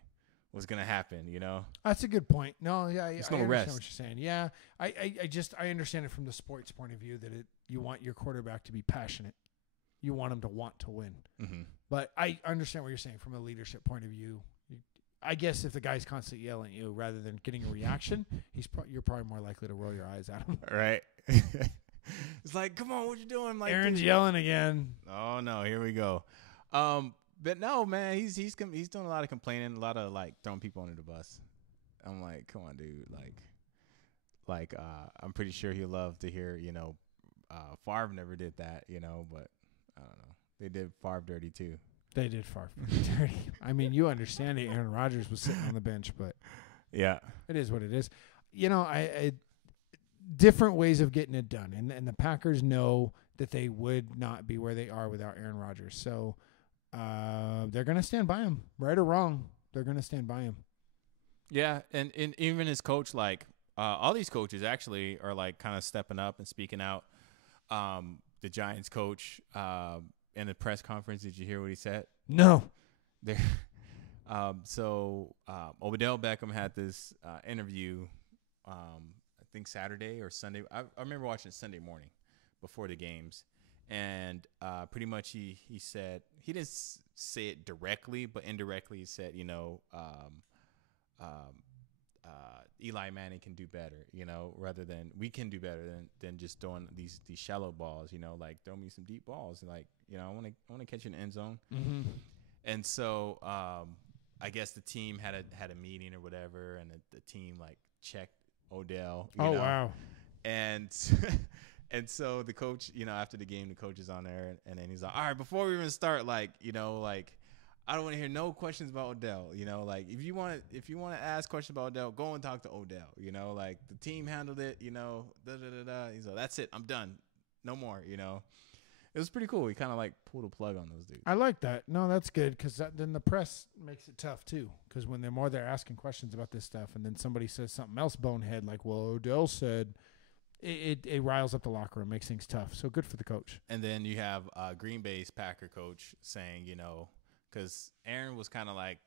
what's going to happen, you know? That's a good point. No, yeah, I understand rest. what you're saying. Yeah, I understand it from the sports point of view that you want your quarterback to be passionate. You want him to want to win. Mm-hmm. But I understand what you're saying from a leadership point of view. I guess if the guy's constantly yelling at you rather than getting a reaction, you're probably more likely to roll your eyes at him. Right. It's like, come on, what you doing? Like, Aaron's yelling again. Oh no, here we go. But no, man, he's doing a lot of complaining, a lot of like throwing people under the bus. I'm like, come on, dude. Like, I'm pretty sure he'll love to hear, you know, Favre never did that, you know, but I don't know. They did Favre dirty too. They did Favre dirty. I mean, you understand it. Aaron Rodgers was sitting on the bench, but yeah, it is what it is. You know, I different ways of getting it done, and the Packers know that they would not be where they are without Aaron Rodgers. So they're going to stand by him, right or wrong. They're going to stand by him. Yeah, and even his coach, like all these coaches actually are like kind of stepping up and speaking out. The Giants coach in the press conference, did you hear what he said? No. There. So Odell Beckham had this interview, I think Saturday or Sunday. I remember watching it Sunday morning before the games, and pretty much he said, he didn't say it directly, but indirectly he said, you know, Eli Manning can do better, you know, rather than we can do better than just throwing these shallow balls, you know, like throw me some deep balls, like, you know, I want to catch you in the end zone. Mm-hmm. And so I guess the team had a meeting or whatever, and the team like checked Odell. You know? Wow. And and so the coach, you know, after the game, the coach is on there, and then he's like, all right, before we even start, like, you know, like, I don't want to hear no questions about Odell. You know, like if you want to ask questions about Odell, go and talk to Odell. You know, like the team handled it. You know, He's like, that's it. I'm done. No more. You know, it was pretty cool. He kind of like pulled a plug on those dudes. I like that. No, that's good because then the press makes it tough too. Because when they're asking questions about this stuff, and then somebody says something else bonehead like, "Well, Odell said," it riles up the locker room, makes things tough. So good for the coach. And then you have Green Bay's Packer coach saying, you know, because Aaron was kind of like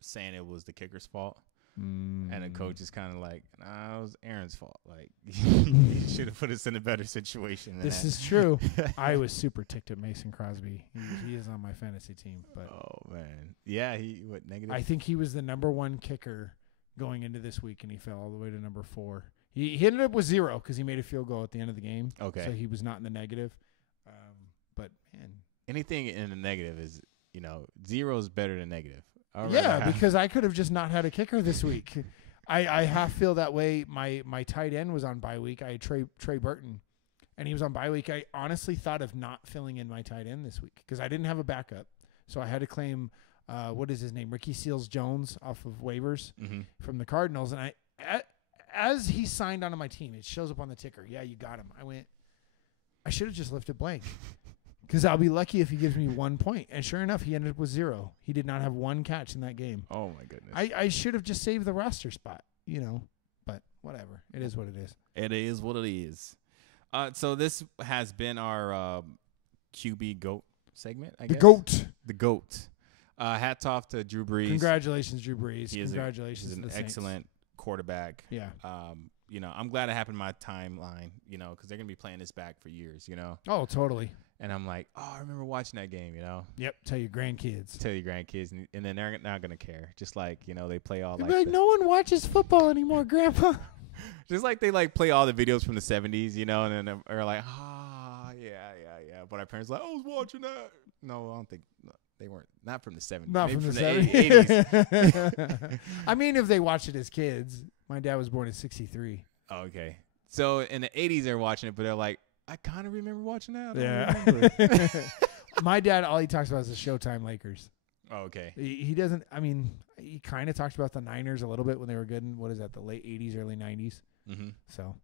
saying it was the kicker's fault. And the coach is kind of like, nah, it was Aaron's fault. Like, he should have put us in a better situation. This is true. I was super ticked at Mason Crosby. He is on my fantasy team. But oh, man. Yeah, negative? I think he was the number 1 kicker going into this week, and he fell all the way to number 4. He ended up with 0 because he made a field goal at the end of the game. Okay. So he was not in the negative. But, man. Anything in the negative is, you know, 0 is better than negative. Yeah, because I could have just not had a kicker this week. I half feel that way. My tight end was on bye week. I had Trey Burton, and he was on bye week. I honestly thought of not filling in my tight end this week because I didn't have a backup, so I had to claim what is his name, Ricky Seals-Jones off of waivers from the Cardinals, and as he signed onto my team, it shows up on the ticker. Yeah, you got him. I went, I should have just left it blank because I'll be lucky if he gives me 1 point. And sure enough, he ended up with 0. He did not have 1 catch in that game. Oh, my goodness. I should have just saved the roster spot, but whatever. It is what it is. It is what it is. So this has been our QB GOAT segment, I guess. The GOAT. Hats off to Drew Brees. Congratulations, Drew Brees. He's Congratulations an to the Saints. excellent quarterback. Yeah. I'm glad it happened in my timeline, because they're going to be playing this back for years, Oh, totally. And I'm like, I remember watching that game, Yep. Tell your grandkids. Tell your grandkids, and then they're not going to care. Just like, they play all like no one watches football anymore, Grandpa. Just like they play all the videos from the 70s, and then they're like, yeah. But our parents like, I was watching that. No, I don't think they weren't. Not from the 70s. Not Maybe from the 80s. I mean, if they watched it as kids. My dad was born in 1963. Okay. So in the 80s, they're watching it, but they're like, I kind of remember watching that. Yeah. My dad, all he talks about is the Showtime Lakers. Oh, okay. He doesn't, he kind of talks about the Niners a little bit when they were good in, what is that, the late 80s, early 90s. Mm-hmm. So,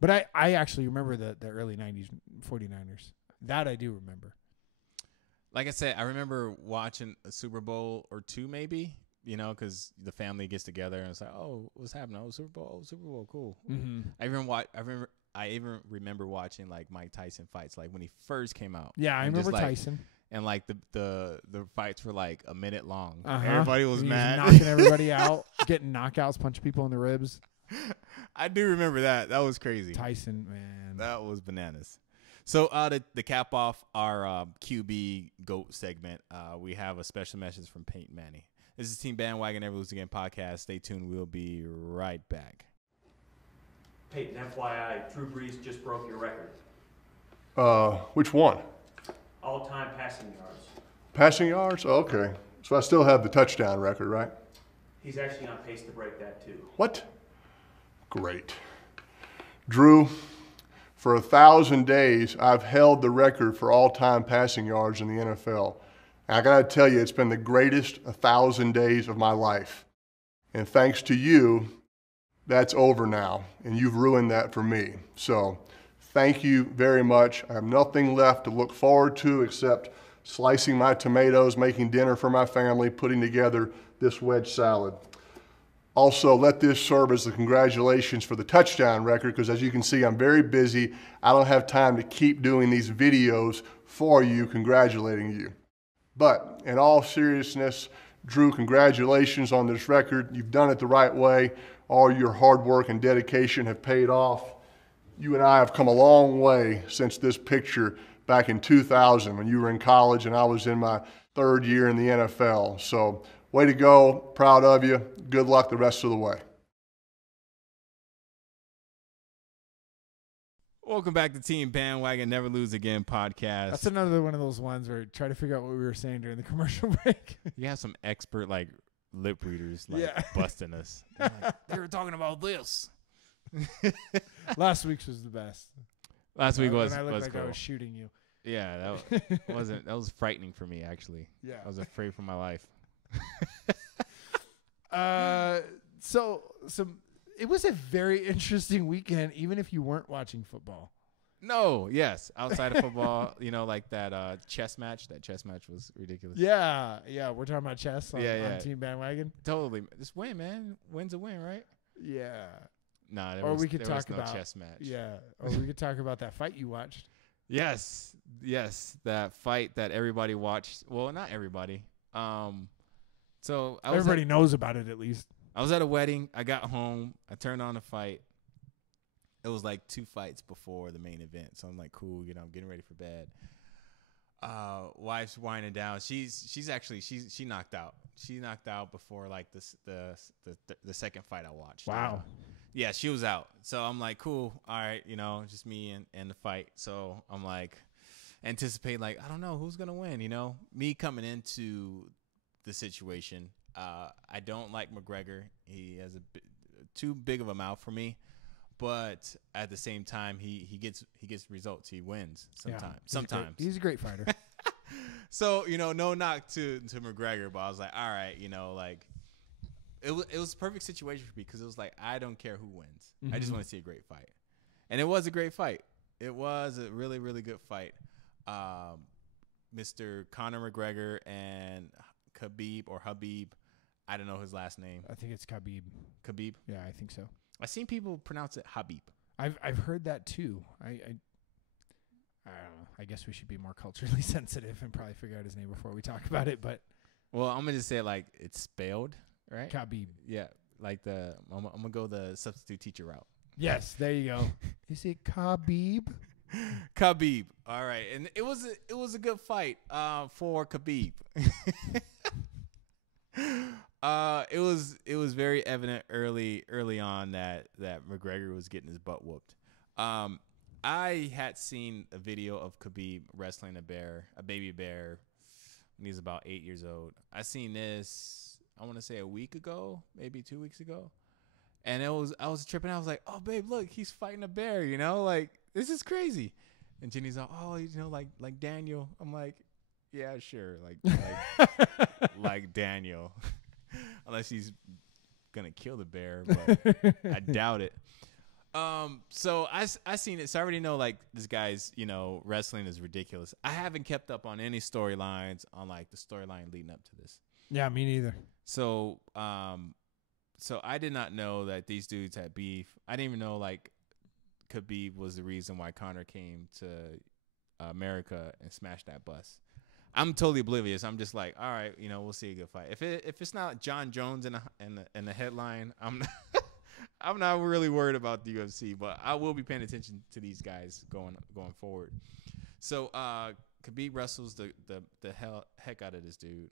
but I actually remember the early 90s 49ers. That I do remember. Like I said, I remember watching a Super Bowl or two maybe, because the family gets together and it's like, oh, what's happening? Oh, Super Bowl, cool. Mm-hmm. I even remember watching like Mike Tyson fights, like when he first came out. Yeah, I remember Tyson. And like the fights were like a minute long. Uh-huh. Everybody was mad, knocking everybody out, getting knockouts, punching people in the ribs. I do remember that. That was crazy. Tyson, man, that was bananas. So to cap off our QB GOAT segment, we have a special message from Peyton Manning. This is Team Bandwagon Never Lose Again podcast. Stay tuned. We'll be right back. Peyton, FYI, Drew Brees just broke your record. Which one? All-time passing yards. Passing yards? Oh, okay. So I still have the touchdown record, right? He's actually on pace to break that too. What? Great. Drew, for 1,000 days, I've held the record for all-time passing yards in the NFL. And I gotta tell you, it's been the greatest 1,000 days of my life. And thanks to you, that's over now, and you've ruined that for me. So thank you very much. I have nothing left to look forward to except slicing my tomatoes, making dinner for my family, putting together this wedge salad. Also, let this serve as the congratulations for the touchdown record, because as you can see, I'm very busy. I don't have time to keep doing these videos for you, congratulating you. But in all seriousness, Drew, congratulations on this record. You've done it the right way. All your hard work and dedication have paid off. You and I have come a long way since this picture back in 2000 when you were in college and I was in my 3rd year in the NFL. So way to go, proud of you. Good luck the rest of the way. Welcome back to Team Bandwagon Never Lose Again podcast. That's another one of those ones where try to figure out what we were saying during the commercial break. You have some expert lip readers busting us. They were talking about this. Last week's was the best. Last week was I looked like cool. I was shooting you. Yeah, that was frightening for me actually. Yeah. I was afraid for my life. So it was a very interesting weekend, even if you weren't watching football. No, yes. Outside of football, like that chess match. That chess match was ridiculous. Yeah. We're talking about chess on Team Bandwagon. Totally. Just win, man. Win's a win, right? Yeah. Nah, there was no chess match. Yeah. Or we could talk about that fight you watched. Yes. That fight that everybody watched. Well, not everybody. So everybody knows about it at least. I was at a wedding. I got home. I turned on the fight. It was like 2 fights before the main event. So I'm like, cool, I'm getting ready for bed. Wife's winding down. She knocked out. She knocked out before like the second fight I watched. Wow. Yeah, she was out. So I'm like, cool. All right, just me and the fight. So I'm like, anticipate I don't know who's gonna win. Me coming into the situation. I don't like McGregor. He has a too big of a mouth for me. But at the same time, he gets results. He wins sometimes. He's a great fighter. So, no knock to McGregor, but I was like, all right, like it was a perfect situation for me because it was like, I don't care who wins. I just want to see a great fight. And it was a great fight. It was a really, really good fight. Mr. Conor McGregor and Habib. I don't know his last name. I think it's Khabib. Khabib? Yeah, I think so. I've seen people pronounce it Habib. I've heard that too. I don't know. I guess we should be more culturally sensitive and probably figure out his name before we talk about it. But well, I'm gonna just say it like it's spelled, right? Khabib. Yeah, like I'm gonna go the substitute teacher route. Yes, there you go. Is it Khabib? Khabib. All right, and it was a good fight for Khabib. It was very evident early on that McGregor was getting his butt whooped. I had seen a video of Khabib wrestling a baby bear, when he was about 8 years old. I seen this, I want to say a week ago, maybe 2 weeks ago, and I was tripping. I was like, "Oh, babe, look, he's fighting a bear. Like this is crazy." And Jenny's like, "Oh, like Daniel." I'm like, "Yeah, sure, like Daniel." Unless he's gonna kill the bear, but I doubt it. So I seen it, so I already know like this guy's wrestling is ridiculous. I haven't kept up on any storylines on like the storyline leading up to this. Yeah, me neither. So so I did not know that these dudes had beef. I didn't even know like Khabib was the reason why Conor came to America and smashed that bus. I'm totally oblivious. I'm just like, all right, we'll see a good fight. If it's not John Jones in the headline, I'm not really worried about the UFC, but I will be paying attention to these guys going forward. So Khabib wrestles the heck out of this dude.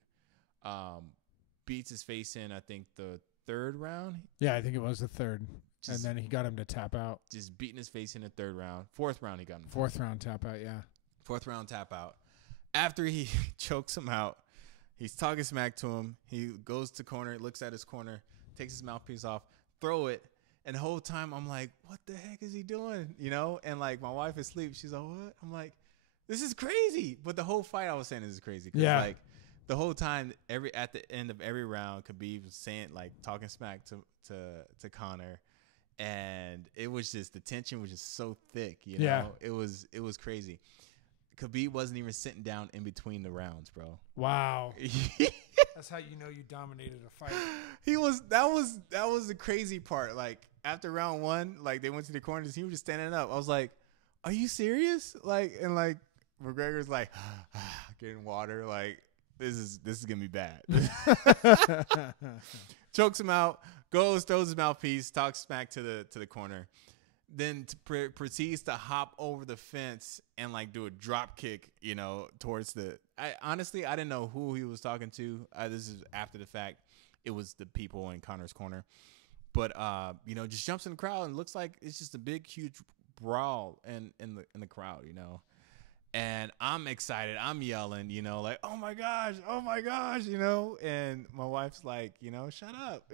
Beats his face in, I think, the third round. Yeah, I think it was the third. And then he got him to tap out. Just beating his face in the third round. Fourth round he got him. Fourth round tap out, yeah. Fourth round tap out. After he chokes him out, he's talking smack to him. He goes to corner, looks at his corner, takes his mouthpiece off, throw it. And the whole time I'm like, what the heck is he doing? And like my wife is asleep. She's like, what? I'm like, this is crazy. But the whole fight I was saying, this is crazy. Yeah. Like the whole time, at the end of every round, Khabib was saying, like, talking smack to Conor. And it was just, the tension was just so thick, Yeah. It was crazy. Khabib wasn't even sitting down in between the rounds, bro. Wow. That's how you know you dominated a fight. That was the crazy part. Like after round one, like they went to the corners, he was just standing up. I was like, "Are you serious?" And McGregor's like getting water. Like this is gonna be bad. Chokes him out. Goes, throws his mouthpiece, talks smack to the corner. Then proceeds to hop over the fence and like do a drop kick, towards honestly, I didn't know who he was talking to. This is after the fact. It was the people in Conor's corner, but just jumps in the crowd and looks like it's just a big, huge brawl in the crowd, And I'm excited. I'm yelling, like, oh my gosh, and my wife's like, shut up.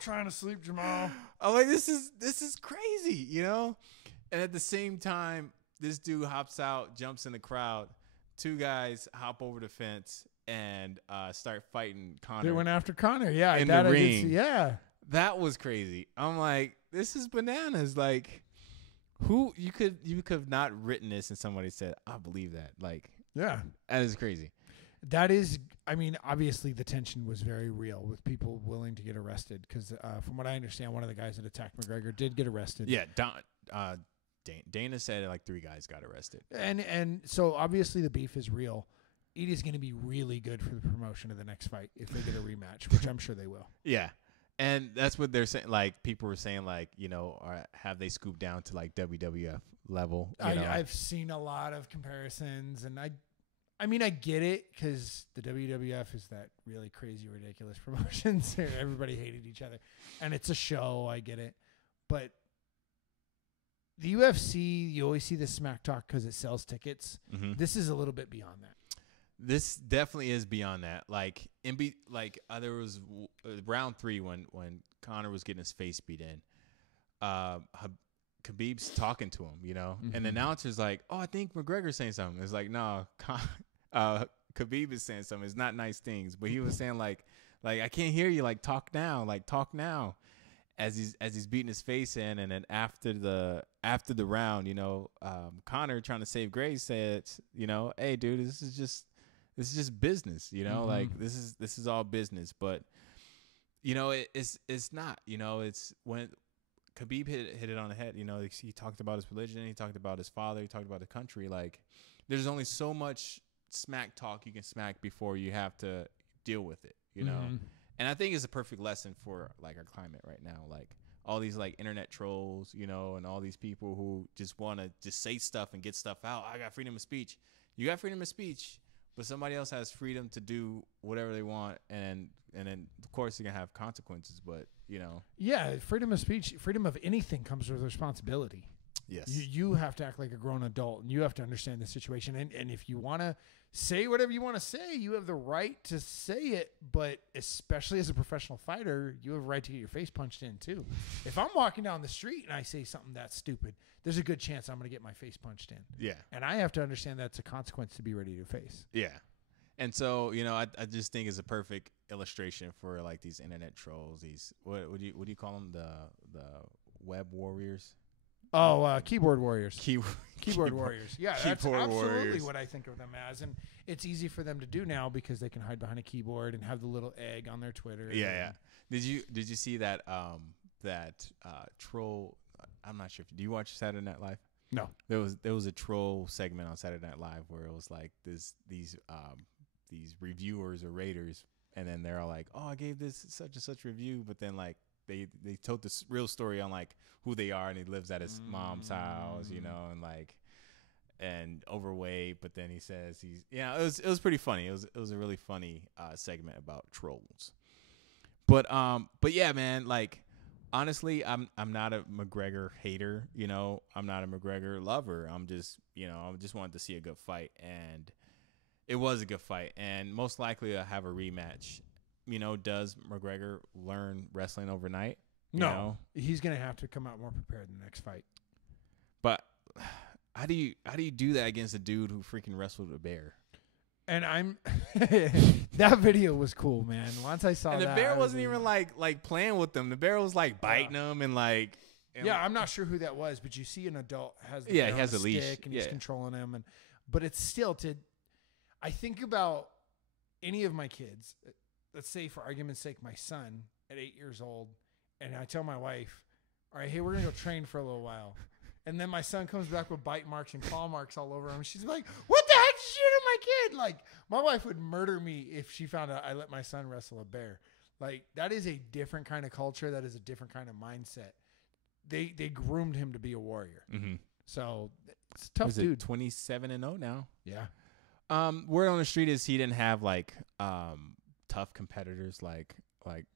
Trying to sleep, Jamal. I'm like, this is crazy, And at the same time, this dude hops out, jumps in the crowd. Two guys hop over the fence and start fighting Conor. They went after Conor, yeah. In the ring. Yeah. That was crazy. I'm like, this is bananas. Like, who you could have not written this and somebody said, I believe that. Like, yeah, that is crazy. That is, I mean, obviously the tension was very real with people willing to get arrested because from what I understand, one of the guys that attacked McGregor did get arrested. Yeah, Dana said like 3 guys got arrested. And so obviously the beef is real. It is going to be really good for the promotion of the next fight if they get a rematch, which I'm sure they will. Yeah. And that's what they're saying. Like, people were saying, like, have they scooped down to like WWF level? I've seen a lot of comparisons, and I mean, I get it because the WWF is that really crazy, ridiculous promotion. So everybody hated each other, and it's a show. I get it, but the UFC, you always see the smack talk because it sells tickets. Mm-hmm. This is a little bit beyond that. This definitely is beyond that. Like there was round 3 when Conor was getting his face beat in. Khabib's talking to him, and the announcer's like, "Oh, I think McGregor's saying something." It's like, no, Khabib is saying something. It's not nice things, but he was saying like I can't hear you. Like talk now. As he's beating his face in, and then after the round, Conor trying to save grace said, "Hey, dude, this is just business, like this is all business." But it's not, it's when Khabib hit it on the head. He talked about his religion, he talked about his father, he talked about the country. Like, there's only so much smack talk you can smack before you have to deal with it, And I think it's a perfect lesson for like our climate right now. Like all these like internet trolls, and all these people who just want to just say stuff and get stuff out. I got freedom of speech. You got freedom of speech, but somebody else has freedom to do whatever they want, and then of course you're gonna have consequences. But yeah, freedom of speech, freedom of anything comes with responsibility. Yes, you have to act like a grown adult, and you have to understand the situation. And if you want to say whatever you want to say, you have the right to say it. But especially as a professional fighter, you have a right to get your face punched in too. If I'm walking down the street and I say something that's stupid, there's a good chance I'm going to get my face punched in. Yeah, and I have to understand that's a consequence to be ready to face. Yeah. And so, I just think it's a perfect illustration for like these internet trolls. These what do you call them? The web warriors. Oh, keyboard warriors. Keyboard warriors. Yeah, that's absolutely what I think of them as. And it's easy for them to do now because they can hide behind a keyboard and have the little egg on their Twitter. Yeah. Did you see that troll? I'm not sure. Do you watch Saturday Night Live? No. There was a troll segment on Saturday Night Live where it was like these reviewers or raters, and then they're all like, "Oh, I gave this such and such review," but then like they told this real story on like who they are, and he lives at his mom's house, and like and overweight, but then he says it was pretty funny. It was a really funny segment about trolls. But yeah, man, like honestly, I'm not a McGregor hater, I'm not a McGregor lover. I'm just, I just wanted to see a good fight, and it was a good fight, and most likely I'll have a rematch. Does McGregor learn wrestling overnight? No, he's gonna have to come out more prepared in the next fight. But how do you do that against a dude who freaking wrestled a bear? And that video was cool, man. Once I saw that, and the bear wasn't even like playing with them. The bear was like biting them and like. Yeah, I'm not sure who that was, but you see an adult has the he bear has on a leash stick and he's controlling him, but it's still I think about any of my kids. Let's say, for argument's sake, my son at 8 years old, and I tell my wife, "All right, hey, we're gonna go train for a little while," and then my son comes back with bite marks and claw marks all over him. She's like, "What the heck did you do to my kid?" Like, my wife would murder me if she found out I let my son wrestle a bear. Like, that is a different kind of culture. That is a different kind of mindset. They groomed him to be a warrior. Mm-hmm. So it's a tough dude. 27-0 now. Yeah. Word on the street is he didn't have like tough competitors like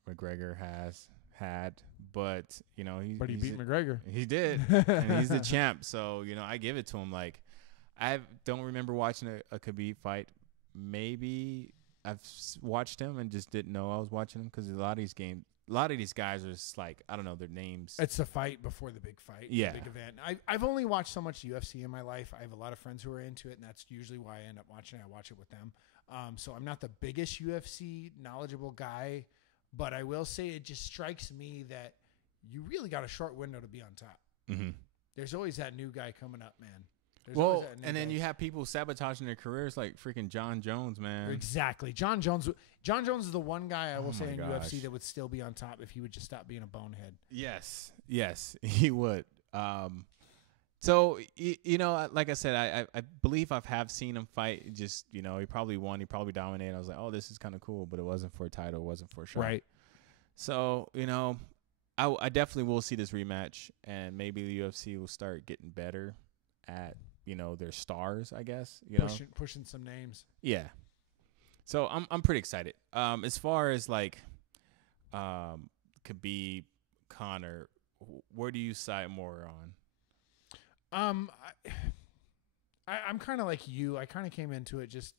McGregor has had, but he beat McGregor. He did, and he's the champ. So I give it to him. Like, I don't remember watching a Khabib fight. Maybe I've watched him and just didn't know I was watching him, because a lot of these guys are just like, I don't know their names. It's the fight before the big fight, the big event. I've only watched so much UFC in my life. I have a lot of friends who are into it, and that's usually why I end up watching it. I watch it with them. So I'm not the biggest UFC knowledgeable guy, but I will say it just strikes me that you really got a short window to be on top. Mm-hmm. There's always that new guy coming up, man. And then you have people sabotaging their careers like freaking John Jones, man. Exactly. John Jones is the one guy I will say in gosh. UFC that would still be on top if he would just stop being a bonehead. Yes, he would. So, like I said, I believe have seen him fight. Just, he probably won. He probably dominated. I was like, oh, this is kind of cool, but it wasn't for a title. It wasn't for a shot. Right. So, I definitely will see this rematch, and maybe the UFC will start getting better at, their stars, I guess. Pushing some names. Yeah. So I'm pretty excited. As far as like Khabib, Conor, where do you side more on? I'm kind of like you. I kind of came into it just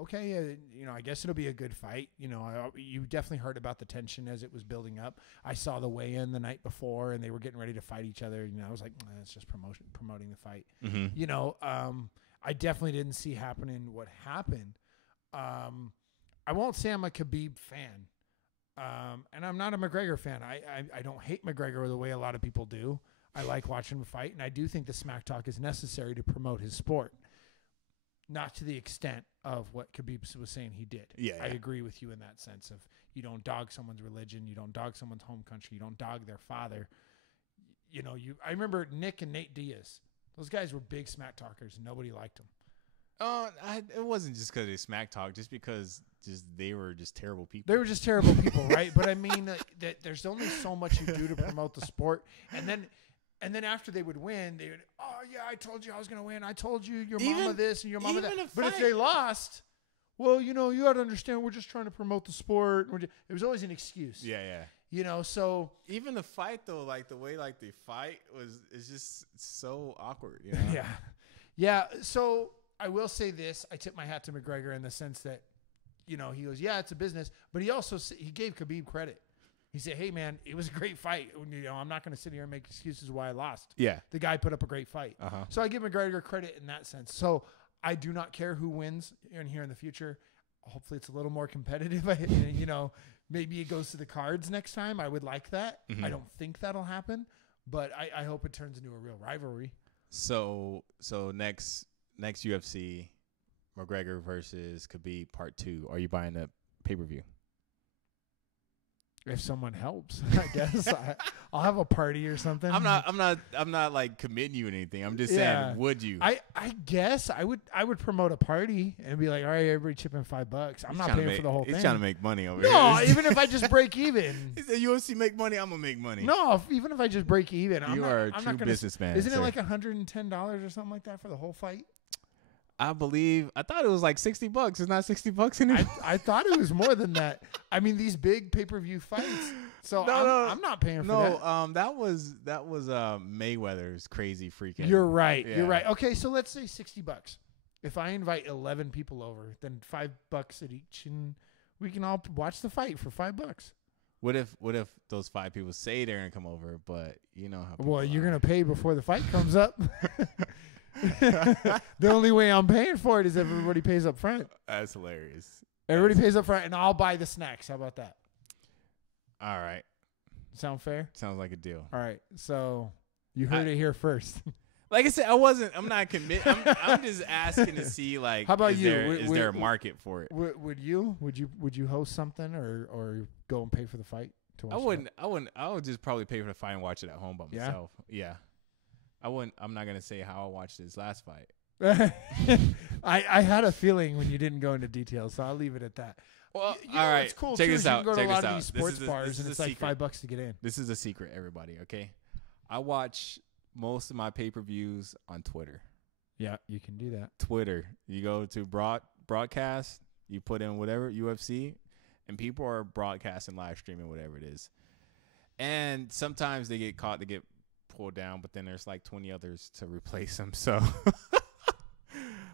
okay, I guess it'll be a good fight. You definitely heard about the tension as it was building up. I saw the weigh-in the night before, and they were getting ready to fight each other. I was like, it's just promoting the fight. Mm-hmm. I definitely didn't see happening what happened. I won't say I'm a Khabib fan, and I'm not a McGregor fan. I don't hate McGregor the way a lot of people do. I like watching him fight, and I do think the smack talk is necessary to promote his sport. Not to the extent of what Khabib was saying he did. Yeah, I agree with you in that sense of you don't dog someone's religion, you don't dog someone's home country, you don't dog their father. I remember Nick and Nate Diaz. Those guys were big smack talkers, and nobody liked them. It wasn't just because they smack talk, just because they were just terrible people. They were just terrible people, right? But I mean, that there's only so much you do to promote the sport, and then after they would win, they would, oh yeah, I told you I was gonna win. I told you your mama this and your mama that. But if they lost, well, you got to understand we're just trying to promote the sport. It was always an excuse. Yeah. So even the fight though, like the way like they fight is just so awkward. Yeah. So I will say this: I tip my hat to McGregor in the sense that, he goes, yeah, it's a business, but he gave Khabib credit. He said, hey, man, it was a great fight. I'm not going to sit here and make excuses why I lost. Yeah. The guy put up a great fight. Uh-huh. So I give McGregor credit in that sense. So I do not care who wins here in the future. Hopefully it's a little more competitive. Maybe it goes to the cards next time. I would like that. Mm-hmm. I don't think that'll happen, but I hope it turns into a real rivalry. So next UFC, McGregor versus Khabib Part 2. Are you buying the pay-per-view? If someone helps, I guess I'll have a party or something. I'm not like committing you anything. I'm just saying, would you? I guess I would promote a party and be like, all right, everybody chip in $5. I'm not paying for the whole thing. He's trying to make money over here. here. Even if I just break even. He said UFC make money, I'm gonna make money. No, even if I just break even, I'm not a true businessman. Isn't it like $110 or something like that for the whole fight? I thought it was like $60. It's not $60 anymore. I thought it was more than that. I mean, these big pay-per-view fights. So I'm not paying for that. That was Mayweather's crazy freaking. You're right. Yeah. You're right. Okay, so let's say $60. If I invite 11 people over, then $5 at each, and we can all watch the fight for $5. What if those 5 people say they're gonna come over, but you know how? Well, you're gonna pay before the fight comes up. The only way I'm paying for it is if everybody pays up front. That's hilarious. Everybody pays up front, and I'll buy the snacks. How about that? All right. Sound fair? Sounds like a deal. All right. So you heard it here first. Like I said, I'm not committed. I'm just asking to see, like, how about is you? There a market for it? Would you host something or go and pay for the fight to watch? I would just probably pay for the fight and watch it at home by myself. Yeah. I'm not gonna say how I watched this last fight. I had a feeling when you didn't go into details, so I'll leave it at that. Well, all right. It's cool. Check this out. You can go to a lot of these This sports is bars, and it's like $5 to get in. This is a secret, everybody. Okay, I watch most of my pay-per-views on Twitter. Yeah, you can do that. Twitter. You go to broadcast. You put in whatever UFC, and people are broadcasting, live streaming, whatever it is. And sometimes they get caught. They get pulled down, but then there's like 20 others to replace them. So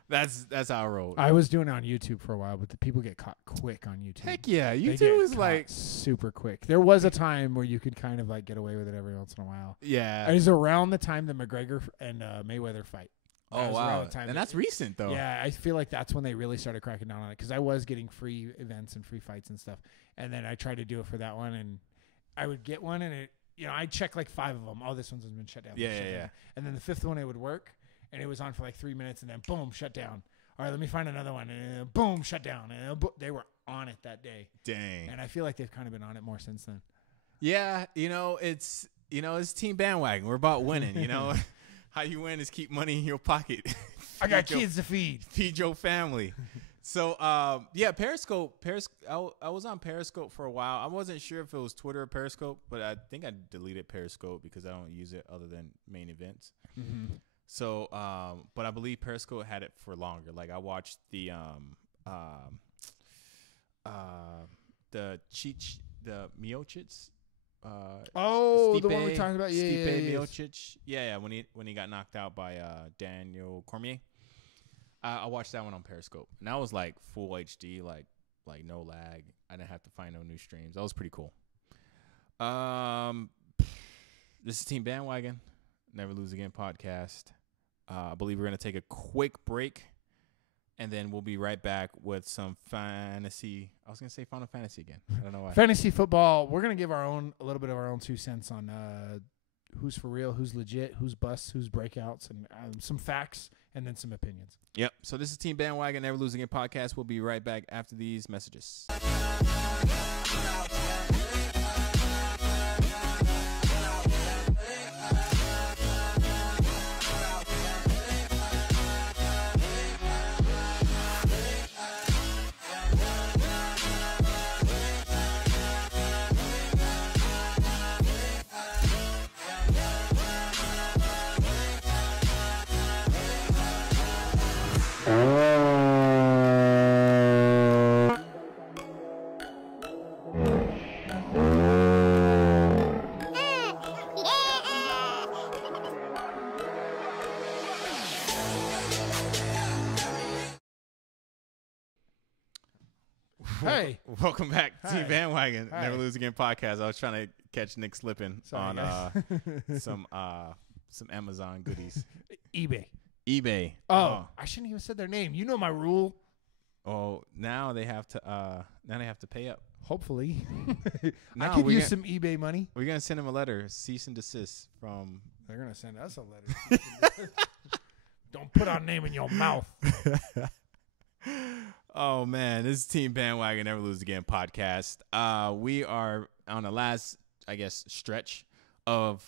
that's how I roll. I was doing it on YouTube for a while, but the people get caught quick on YouTube. Heck yeah, YouTube is like super quick. There was a time where you could kind of like get away with it every once in a while. Yeah, it was around the time the McGregor and Mayweather fight. Oh wow, and that's recent though. Yeah, I feel like that's when they really started cracking down on it because I was getting free events and free fights and stuff, and then I tried to do it for that one, and I would get one, and it. I'd check like 5 of them. Oh, this one's been shut down. Yeah. And then the 5th one, it would work. And it was on for like 3 minutes. And then, boom, shut down. All right, let me find another one. And boom, shut down. And they were on it that day. Dang. And I feel like they've kind of been on it more since then. Yeah, it's team bandwagon. We're about winning, How you win is keep money in your pocket. I got kids to feed. Feed your family. So, Periscope. I was on Periscope for a while. I wasn't sure if it was Twitter or Periscope, but I think I deleted Periscope because I don't use it other than main events. Mm-hmm. So, but I believe Periscope had it for longer. Like I watched the Miocic. The one we talked about. Stipe Miocic. Yeah, when he got knocked out by Daniel Cormier. I watched that one on Periscope, and that was like full HD, like no lag. I didn't have to find no new streams. That was pretty cool. This is Team Bandwagon, Never Lose Again podcast. I believe we're gonna take a quick break, and then we'll be right back with some fantasy. I was gonna say Final Fantasy again. I don't know why. Fantasy football. We're gonna give a little bit of our own 2 cents on who's for real, who's legit, who's busts, who's breakouts, and some facts, and then some opinions. Yep. So this is Team Bandwagon, Never Lose Again podcast. We'll be right back after these messages. Hey. Welcome back to Hi. Team Bandwagon, Hi. Never Lose Again podcast. I was trying to catch Nick slipping Sorry, on guys. some Amazon goodies. eBay. eBay. Oh, I shouldn't even said their name. You know my rule. Oh, now they have to pay up. Hopefully. No, I could we're use gonna- some eBay money. We're gonna send him a letter, cease and desist from. They're going to send us a letter. Don't put our name in your mouth. Oh man, this is Team Bandwagon, Never Lose Again podcast. We are on the last, I guess, stretch of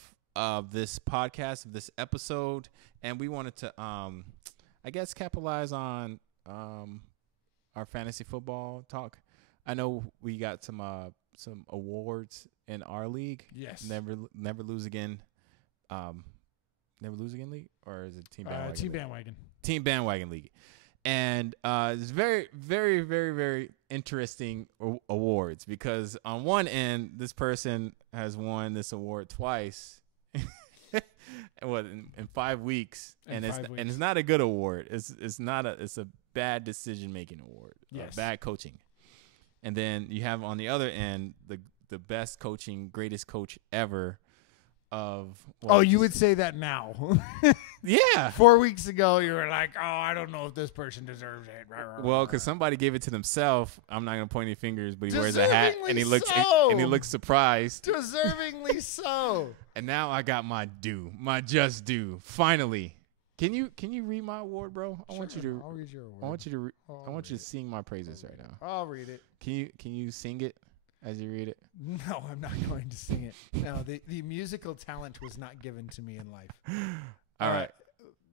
this podcast, of this episode, and we wanted to, I guess, capitalize on our fantasy football talk. I know we got some awards in our league. Yes. Never Lose Again. Never Lose Again league, or is it Team Bandwagon? Team League? Bandwagon. Team Bandwagon League. And it's very, very, very, very interesting awards because on one end, this person has won this award twice in 5 weeks. And it's not a good award. It's a bad decision-making award. Yes. Bad coaching. And then you have on the other end, the best coaching, greatest coach ever of. Oh, you would say that now. Yeah. 4 weeks ago, you were like, oh, I don't know if this person deserves it. Well, because somebody gave it to themselves. I'm not gonna point any fingers, but he wears a hat and he looks so. and he looks surprised. Deservingly so. And now I got my due, my just due. Finally, can you read my award, bro? I want you to. I'll read your award. I want you to. I want you read to sing my praises right now. I'll read it. Can you sing it as you read it? No, I'm not going to sing it. No, the musical talent was not given to me in life. All right.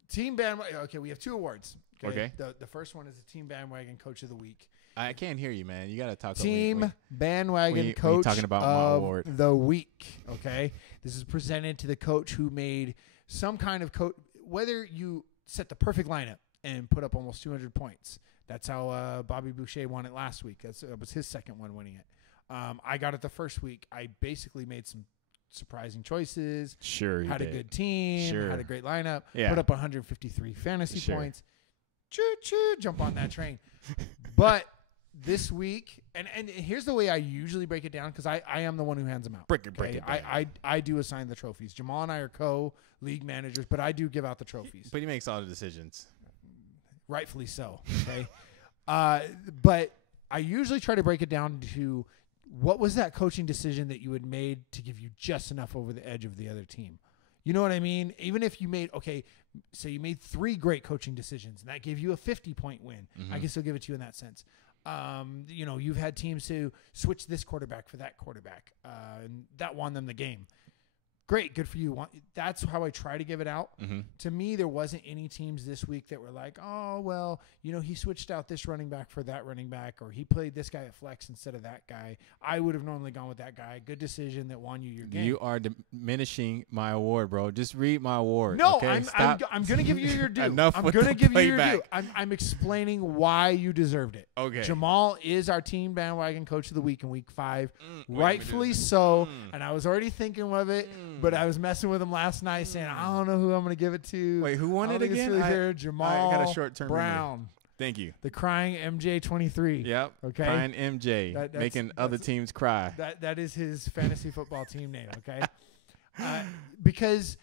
Team Bandwagon. Okay, we have 2 awards. Okay. The first one is the Team Bandwagon Coach of the Week. I can't hear you, man. You gotta talk. Team Bandwagon when you Coach talking about my of award. the Week. Okay, this is presented to the coach who made some kind of coach. Whether you set the perfect lineup and put up almost 200 points. That's how Bobby Boucher won it last week. That was his second one winning it. I got it the first week. I basically made some surprising choices. Sure, you had did. a good team. Sure. Had a great lineup. Yeah. Put up 153 fantasy Sure. points. Choo choo, jump on that train. But this week, and here's the way I usually break it down because I am the one who hands them out. Break it down. I do assign the trophies. Jamal and I are co-league managers, but I do give out the trophies. But he makes all the decisions. Rightfully so. Okay. But I usually try to break it down to what was that coaching decision that you had made to give you just enough over the edge of the other team? You know what I mean? Even if you made, so you made 3 great coaching decisions and that gave you a 50-point win. I guess I'll give it to you in that sense. You've had teams who switch this quarterback for that quarterback, and that won them the game. Great, good for you. That's how I try to give it out. Mm-hmm. To me, there wasn't any teams this week that were like, oh, well, he switched out this running back for that running back, or he played this guy at flex instead of that guy. I would have normally gone with that guy. Good decision that won you your game. You are diminishing my award, bro. Just read my award. No, okay? I'm going to give you your due. Enough I'm with going the to give you your playback. due. I'm explaining why you deserved it. Okay. Jamal is our Team Bandwagon Coach of the Week in Week 5. why Rightfully we do this? so. And I was already thinking of it. But I was messing with him last night, saying I don't know who I'm going to give it to. Wait, who won I it don't think again? It's really fair. Jamal got a short-term memory. Brown, Thank you. the crying MJ23. Yep. Okay. Crying MJ, That's- making other that's- teams cry. That is his fantasy football team name. Okay, because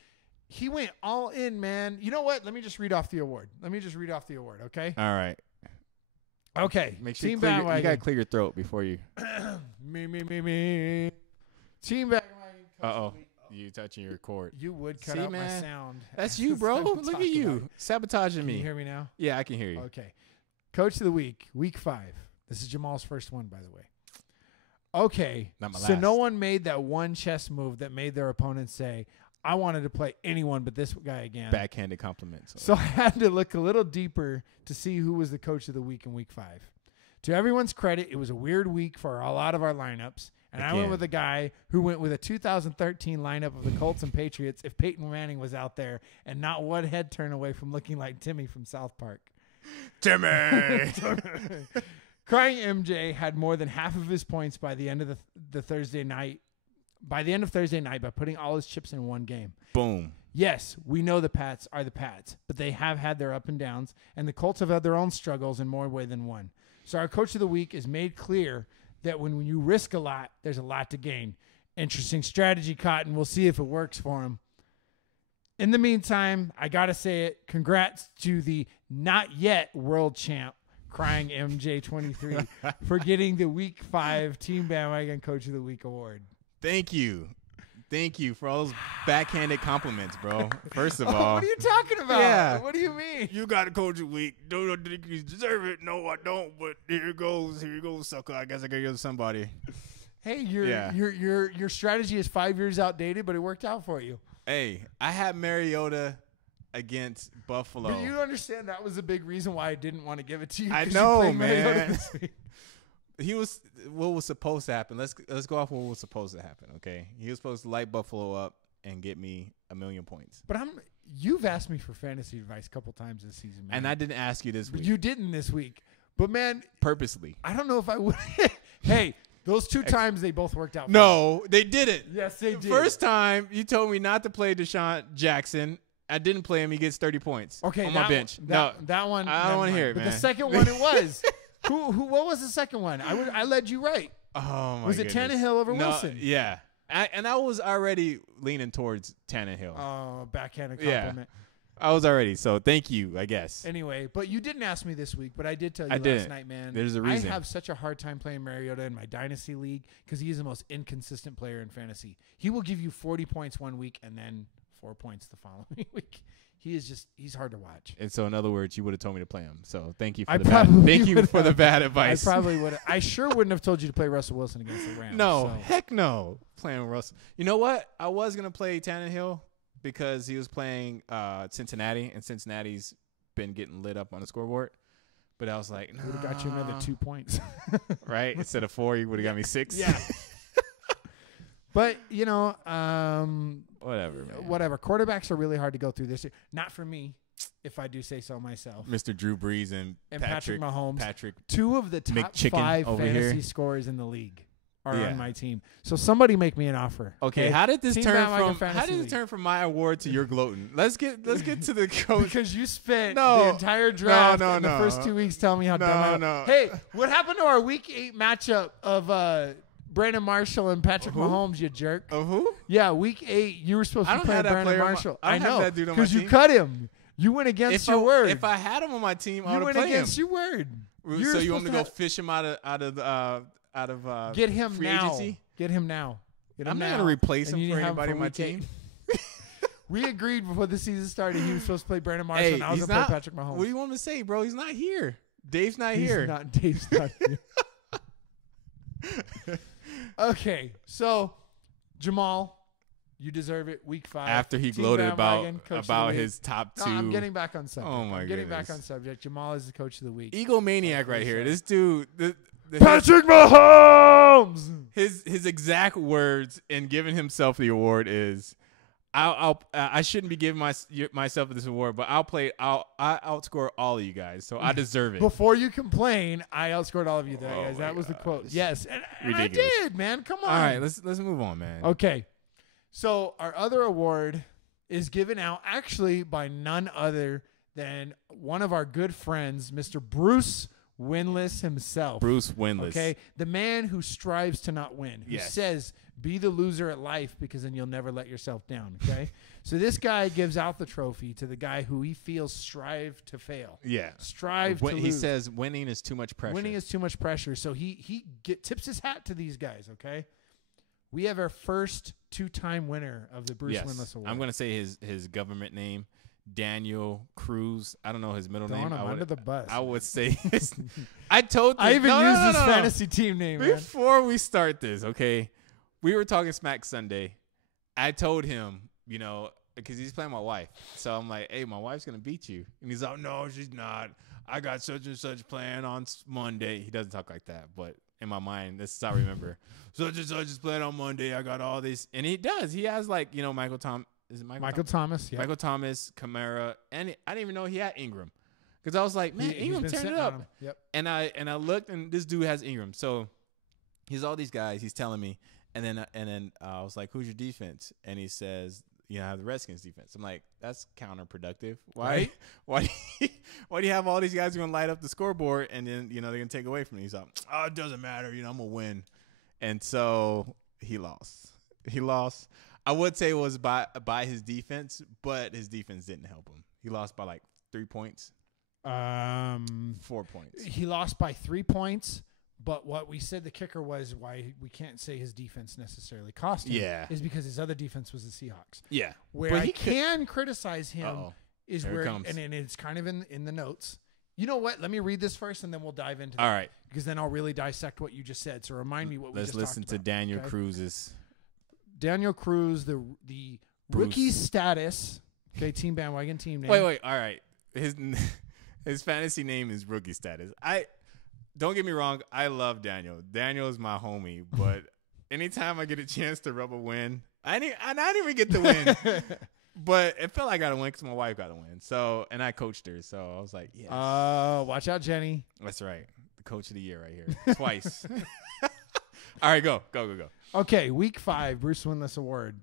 he went all in, man. You know what? Let me just read off the award. Okay. All right. Okay. Make sure Team you got to bandwagon. clear your throat before you. Me. Team bandwagon. Coach of Uh-oh. the week. You touching your cord. You would cut See, out my man? sound. That's you, bro. I'm Look at talking you. about. Sabotaging Can me. you hear me now? Yeah, I can hear you. Okay. Coach of the week, week 5. This is Jamal's first one, by the way. Okay. Not my So no last. one made that one chess move that made their opponent say, I wanted to play anyone but this guy again. Backhanded compliments. So I had to look a little deeper to see who was the coach of the week in week 5. To everyone's credit, it was a weird week for a lot of our lineups. And I went Again. with a guy who went with a 2013 lineup of the Colts and Patriots if Peyton Manning was out there and not one head turn away from looking like Timmy from South Park. Timmy. Crying MJ had more than half of his points by the end of the Thursday night. By the end of Thursday night, by putting all his chips in one game. Boom. Yes, we know the Pats are the Pats, but they have had their up and downs, and the Colts have had their own struggles in more way than one. So our coach of the week is made clear that when you risk a lot, there's a lot to gain. Interesting strategy, Cotton. We'll see if it works for him. In the meantime, I got to say it. Congrats to the not yet world champ, Crying MJ23, for getting the Week 5 Team Bandwagon Coach of the Week award. Thank you. Thank you for all those backhanded compliments, bro. First of all. What are you talking about? Yeah. What do you mean? You got a coach of the week. Don't think you deserve it. No, I don't. But here goes, sucker. I guess I gotta go to somebody. Hey, your Yeah. your strategy is 5 years outdated, but it worked out for you. Hey, I had Mariota against Buffalo. But you understand that was a big reason why I didn't want to give it to you. I 'cause know, you played Mariota man. this week. What was supposed to happen? Let's go off what was supposed to happen. Okay, he was supposed to light Buffalo up and get me 1,000,000 points. But you've asked me for fantasy advice a couple times this season, man. And I didn't ask you this But week you didn't this week. But man, purposely. I don't know if I would. Hey, those 2 times they both worked out. for me. No, they didn't. Yes, they The did. first time you told me not to play Deshaun Jackson. I didn't play him. He gets 30 points. Okay, on my bench. That one. I don't never wanna mind. hear it, But man. the second one, it was. Who? What was the second one? I led you right. Oh my Was it goodness. Tannehill over No, Wilson? Yeah. I was already leaning towards Tannehill. Oh, backhanded Yeah. compliment. I was already. So thank you, I guess. Anyway, but you didn't ask me this week, but I did tell you I last didn't. night, man. There's a reason. I have such a hard time playing Mariota in my dynasty league because he's the most inconsistent player in fantasy. He will give you 40 points one week and then 4 points the following week. He's hard to watch. And so, in other words, you would have told me to play him. So thank you for I the bad. probably Thank you would for the have. bad I advice. probably would. I sure wouldn't have told you to play Russell Wilson against the Rams. No, so. heck no. Playing Russell. You know what? I was gonna play Tannehill because he was playing Cincinnati, and Cincinnati's been getting lit up on the scoreboard. But I was like, no. Would have got you another 2 points. Right? Instead of 4, you would have got me 6. Yeah. But Whatever, man. whatever. Quarterbacks are really hard to go through this year. Not for me, if I do say so myself. Mr. Drew Brees and Patrick Mahomes. Patrick. 2 of the top McChicken 5 over fantasy here. scorers in the league are Yeah. on my team. So somebody make me an offer. Okay, how did this Team turn Bandwagon from Fantasy League. from my award to your gloating? Let's get to the coach. Because you spent No. the entire draft No, and the no. first 2 weeks telling me how dumb I am. No. Hey, what happened to our week 8 matchup of Brandon Marshall and Patrick Who? Mahomes, you jerk? Of who? Yeah, week 8, you were supposed I to don't play have that Brandon player on my- Marshall. I don't have know, that dude on my you team. cut him. You went against your word. If I had him on my team, I you would went have played him. against your word. So you want me to go fish him out of Get him free now. agency? Get him now. Get him I'm not now. gonna replace And him you need for to have anybody on my week 8. team. We agreed before the season started he was supposed to play Brandon Marshall Hey, and I was he's going to not. play Patrick Mahomes. What do you want me to say, bro? He's not here. Dave's not He's here. not. Dave's not here. Okay, so Jamal, you deserve it. Week 5. After he Team gloated Bandwagon, Coach of the Week. his top 2. No, I'm getting back on subject. Oh, my I'm getting back goodness. on subject. Jamal is the coach of the week. Egomaniac right here. This dude. Patrick Mahomes. His exact words in giving himself the award is, I shouldn't be giving myself this award, but I outscore all of you guys, so I deserve it. Before you complain, I outscored all of you there, Oh guys. my That was the quote. gosh. Yes, and I Ridiculous. did, man. Come on. All right, let's move on, man. Okay. So our other award is given out actually by none other than one of our good friends, Mr. Bruce Winless himself. Bruce Winless. Okay, the man who strives to not win, who Yes. says, be the loser at life because then you'll never let yourself down, okay? So this guy gives out the trophy to the guy who he feels strive to fail. Yeah. Strive When to he lose. says winning is too much pressure. Winning is too much pressure. So he tips his hat to these guys, okay? We have our first 2-time winner of the Bruce Winless Award. I'm going to say his government name, Daniel Cruz. I don't know his middle Throwing name. him under the bus. I would say I told I even no, used no, his no, no. fantasy team name, man. Before we start this, okay, we were talking Smack Sunday. I told him, because he's playing my wife. So I'm like, hey, my wife's going to beat you. And he's like, no, she's not. I got such and such playing on Monday. He doesn't talk like that, but in my mind, this is how I remember. Such and such is playing on Monday. I got all this. And he does. He has Michael Thomas. Is it Michael Thomas, yeah. Michael Thomas, Kamara, and I didn't even know he had Ingram. Because I was like, man, He's Ingram been turned sitting it on up. him. Yep. And I looked, and this dude has Ingram. So he's all these guys. He's telling me, and then I was like, "Who's your defense?" And he says, "I have the Redskins defense." I'm like, "That's counterproductive. Why? Right? Why do you have all these guys who are gonna light up the scoreboard, and then they're gonna take away from me?" He's like, "Oh, it doesn't matter. I'm gonna win." And so he lost. He lost. I would say it was by his defense, but his defense didn't help him. He lost by like 3 points. 4 points. He lost by 3 points, but what we said the kicker was why we can't say his defense necessarily cost him Yeah. is because his other defense was the Seahawks. Yeah. Where But I he could- can criticize him Uh-oh. is Here it where, comes. and it's kind of in the notes. You know what? Let me read this first, and then we'll dive into All that, right. because then I'll really dissect what you just said. So remind me what we Let's just listen talked to about, Daniel okay? Cruz's. Daniel Cruz, the Bruce. rookie status. Okay, team bandwagon team name. Wait. All right. His fantasy name is Rookie Status. Don't get me wrong. I love Daniel. Daniel is my homie. But anytime I get a chance to rub a win, I didn't even get the win. But it felt like I got to win because my wife got to win. So, and I coached her. So I was like, yes. Watch out, Jenny. That's right. The coach of the year right here. Twice. All right, go. Okay, week 5, Bruce Winless Award.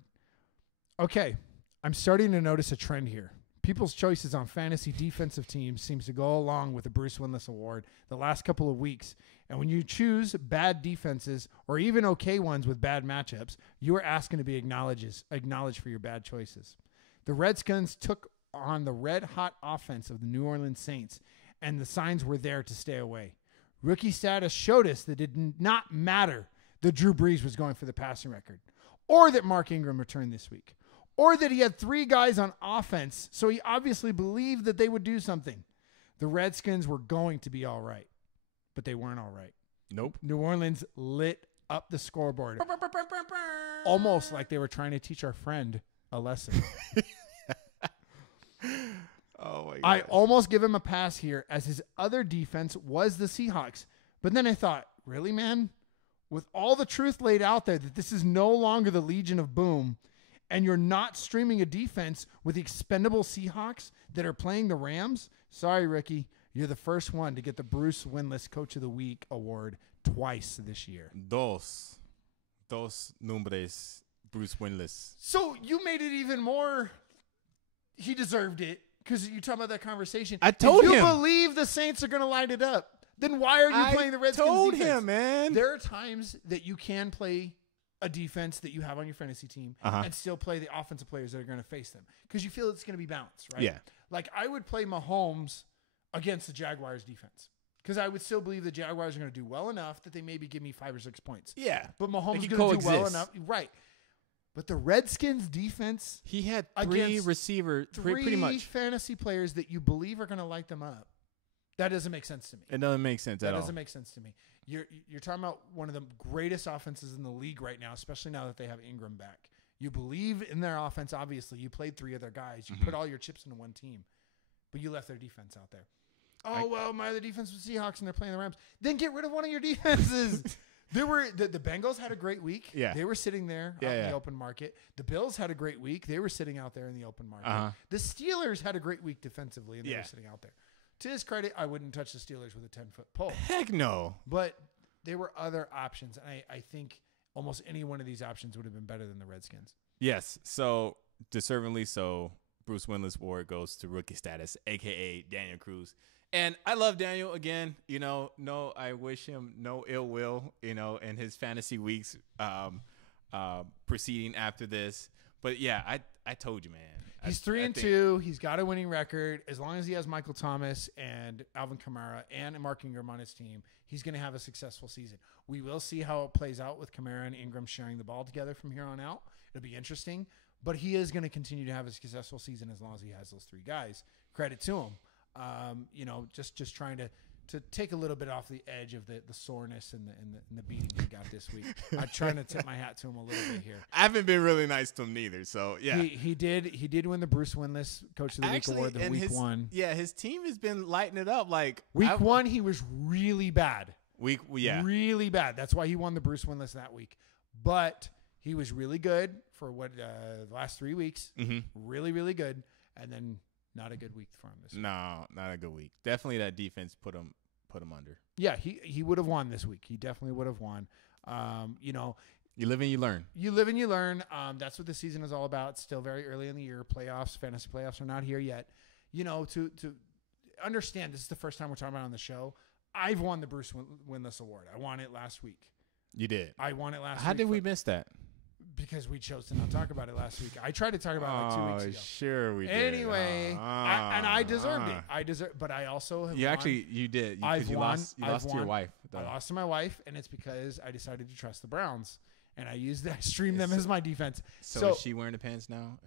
Okay, I'm starting to notice a trend here. People's choices on fantasy defensive teams seems to go along with the Bruce Winless Award the last couple of weeks. And when you choose bad defenses or even okay ones with bad matchups, you are asking to be acknowledged for your bad choices. The Redskins took on the red-hot offense of the New Orleans Saints, and the signs were there to stay away. Rookie status showed us that it did not matter that Drew Brees was going for the passing record, or that Mark Ingram returned this week, or that he had 3 guys on offense, so he obviously believed that they would do something. The Redskins were going to be all right, but they weren't all right. Nope. New Orleans lit up the scoreboard, almost like they were trying to teach our friend a lesson. Oh, my God. I almost give him a pass here, as his other defense was the Seahawks. But then I thought, really, man? With all the truth laid out there that this is no longer the Legion of Boom, and you're not streaming a defense with the expendable Seahawks that are playing the Rams, sorry, Ricky, you're the first one to get the Bruce Winless Coach of the Week award twice this year. Dos nombres, Bruce Winless. So you made it even more. He deserved it, because you talk about that conversation. I told if you him. believe the Saints are going to light it up, then why are you playing the Redskins told defense? him, man. There are times that you can play a defense that you have on your fantasy team and still play the offensive players that are going to face them, because you feel it's going to be balanced, right? Yeah. Like I would play Mahomes against the Jaguars defense, because I would still believe the Jaguars are going to do well enough that they maybe give me 5 or 6 points. Yeah. But Mahomes They is can going to do well coexist. enough. Right. But the Redskins defense, He had 3 against receivers, pretty 3 much. fantasy players that you believe are going to light them up. That doesn't make sense to me. It doesn't make sense That at all. doesn't make sense to me. You're talking about one of the greatest offenses in the league right now, especially now that they have Ingram back. You believe in their offense, obviously. You played 3 of their guys. You put all your chips into one team, but you left their defense out there. Oh, my other defense was Seahawks and they're playing the Rams. Then get rid of one of your defenses. The Bengals had a great week. Yeah. They were sitting there out in the open market. The Bills had a great week. They were sitting out there in the open market. The Steelers had a great week defensively, and they were sitting out there. To his credit, I wouldn't touch the Steelers with a 10-foot pole. Heck no. But there were other options, and I think almost any one of these options would have been better than the Redskins. Yes. So deservingly so, Bruce Willis award goes to rookie status, aka Daniel Cruz. And I love Daniel again. No, I wish him no ill will. In his fantasy weeks proceeding after this. But yeah, I told you, man. He's 3-2. He's got a winning record. As long as he has Michael Thomas and Alvin Kamara and Mark Ingram on his team, he's going to have a successful season. We will see how it plays out with Kamara and Ingram sharing the ball together from here on out. It'll be interesting. But he is going to continue to have a successful season as long as he has those three guys. Credit to him. Just trying to take a little bit off the edge of the soreness and the beating he got this week. I'm trying to tip my hat to him a little bit here. I haven't been really nice to him neither. So yeah, he did win the Bruce Willis Coach of the Week award week one. Yeah, his team has been lighting it up. Like week one, he was really bad. Really bad. That's why he won the Bruce Willis that week. But he was really good for the last 3 weeks. Mm-hmm. Really, really good. And then not a good week for him this week. No, not a good week. Definitely that defense put him under. Yeah, he would have won this week. He definitely would have won. You live and you learn. You live and you learn. That's what the season is all about. It's still very early in the year. Fantasy playoffs are not here yet. To understand, this is the first time we're talking about it on the show. I've won the Bruce Willis Award. I won it last week. You did. I won it last week. How did we miss that? Because we chose to not talk about it last week. I tried to talk about it like 2 weeks ago. Sure we did. Anyway, I deserved it. But I also have you did. You lost to your wife. I lost to my wife, and it's because I decided to trust the Browns, and I streamed them as my defense. So is she wearing the pants now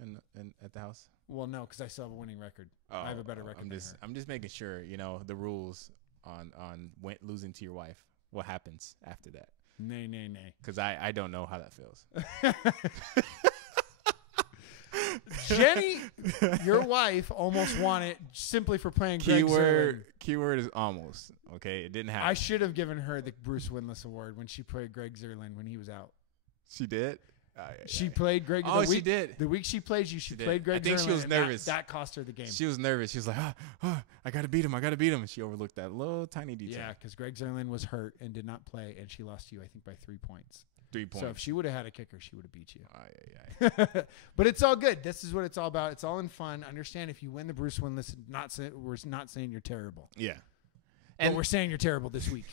at the house? Well, no, because I still have a winning record. I have a better record. I'm just making sure the rules on losing to your wife. What happens after that? Nay. Because I don't know how that feels. Jenny, your wife almost won it simply for playing Greg Zerlin. Keyword is almost. Okay, it didn't happen. I should have given her the Bruce Willis Award when she played Greg Zerlin when he was out. She did? She played Greg. She did. The week she played you, she played Greg Zerlin. I think she was nervous. That cost her the game. She was nervous. She was like, I got to beat him. And she overlooked that little tiny detail. Yeah, because Greg Zerlin was hurt and did not play, and she lost to you, I think, by 3 points. 3 points. So if she would have had a kicker, she would have beat you. But it's all good. This is what it's all about. It's all in fun. Understand, if you win the Bruce Willis, we're not saying you're terrible. Yeah. But we're saying you're terrible this week.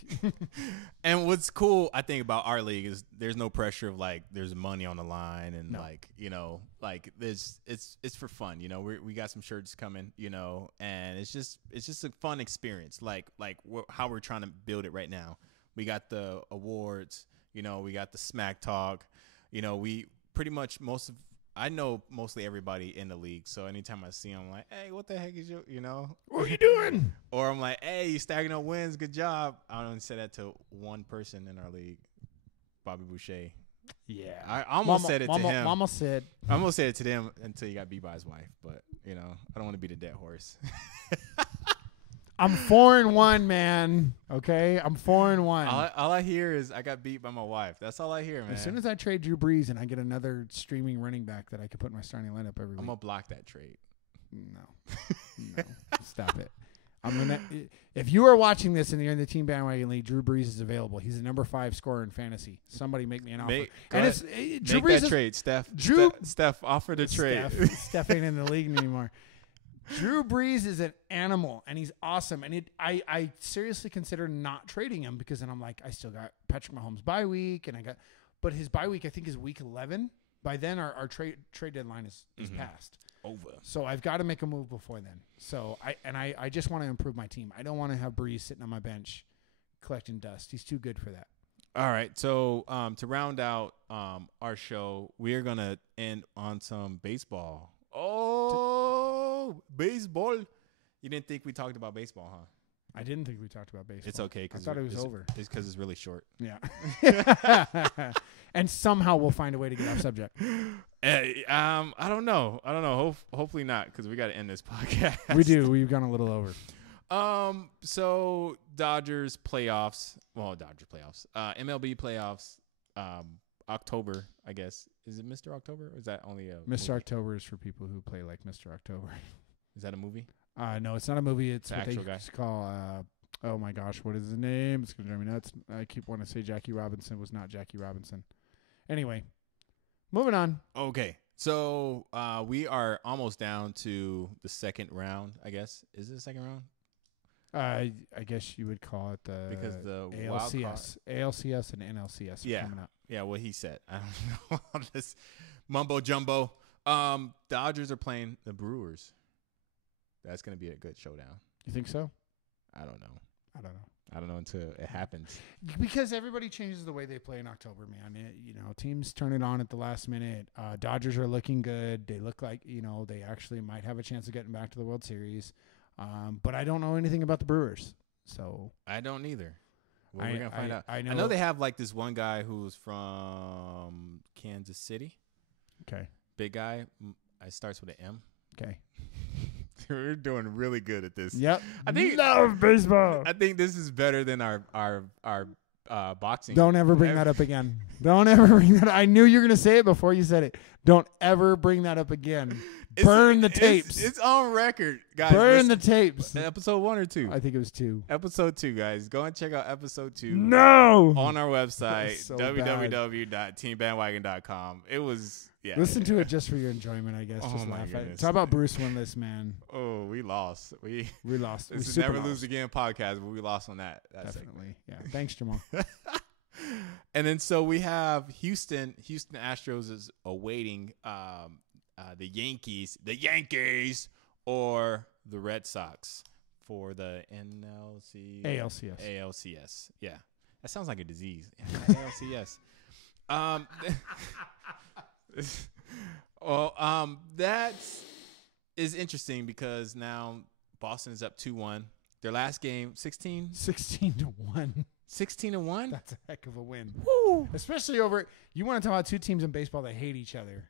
And what's cool, I think, about our league is there's no pressure of there's money on the line and it's for fun. We got some shirts coming, and it's just a fun experience. How we're trying to build it right now. We got the awards, we got the smack talk, we pretty much I know mostly everybody in the league, so anytime I see them, I'm like, hey, what the heck is what are you doing? Or I'm like, hey, you stacking up wins, good job. I only said that to one person in our league, Bobby Boucher. Yeah. I almost said it to him. Mama said. I almost said it to them until he got beat by his wife, but, I don't want to be the dead horse. I'm 4-1, man. Okay, I'm 4-1. All I hear is I got beat by my wife. That's all I hear, man. As soon as I trade Drew Brees and I get another streaming running back that I could put in my starting lineup every week, I'm gonna block that trade. No, stop it. If you are watching this and you're in the Team Bandwagon League, Drew Brees is available. He's the number 5 scorer in fantasy. Somebody make me an offer. Drew Brees trade, Steph. Steph, offer the trade. Steph ain't in the league anymore. Drew Brees is an animal, and he's awesome. And I seriously consider not trading him because then I'm like, I still got Patrick Mahomes' bye week, but his bye week I think is week 11. By then our trade deadline is passed. Over. So I've got to make a move before then. So I just want to improve my team. I don't want to have Brees sitting on my bench collecting dust. He's too good for that. All right. So to round out our show, we are gonna end on some baseball. Baseball. You didn't think we talked about baseball, huh? I didn't think we talked about baseball. It's okay. I thought it was over. It's because it's really short. Yeah. And somehow we'll find a way to get off subject. I don't know. Hopefully not, because we got to end this podcast. We do. We've gone a little over. So Dodgers playoffs. MLB playoffs. October, I guess. Is it Mr. October? Or is that only a Mr. movie? October is for people who play like Mr. October. Is that a movie? No, it's not a movie. It's what they actual guy? call. Oh my gosh, what is his name? It's gonna drive me nuts. I keep wanting to say Jackie Robinson. Was not Jackie Robinson. Anyway, moving on. Okay. So we are almost down to the second round, I guess. Is it the second round? I guess you would call it the Because the wild card. ALCS and NLCS are coming up. Yeah, what he said. I don't know all this mumbo jumbo. Dodgers are playing the Brewers. That's going to be a good showdown. You think so? I don't know. I don't know. Until it happens. Because everybody changes the way they play in October, man. Teams turn it on at the last minute. Dodgers are looking good. They look like, they actually might have a chance of getting back to the World Series. But I don't know anything about the Brewers. So I don't either. Well, we're going to find out. I I know they have like this one guy who's from Kansas City. Okay. Big guy. It starts with an M. Okay. We're doing really good at this. Yep. I think love baseball. I think this is better than our boxing. Don't ever bring that up again. Don't ever bring that up. I knew you were going to say it before you said it. Don't ever bring that up again. Burn the tapes. It's on record, guys. Burn the tapes. Episode 1 or 2? I think it was 2. Episode 2, guys. Go and check out episode 2. No. On our website, So www.teambandwagon.com. It was, yeah. Listen to it just for your enjoyment, I guess. Oh Just my laugh at it. goodness. Talk about Bruce Winless, man. Oh, we lost. We lost. This is super Never lost. Lose Again podcast, but we lost on that. Definitely. Yeah. Thanks, Jamal. And then so we have Houston Astros is awaiting the Yankees or the Red Sox for the ALCS. Yeah. That sounds like a disease. ALCS. That is interesting because now Boston is up 2-1. Their last game, 16? 16-1. 16-1? That's a heck of a win. Woo! Especially you want to talk about two teams in baseball that hate each other.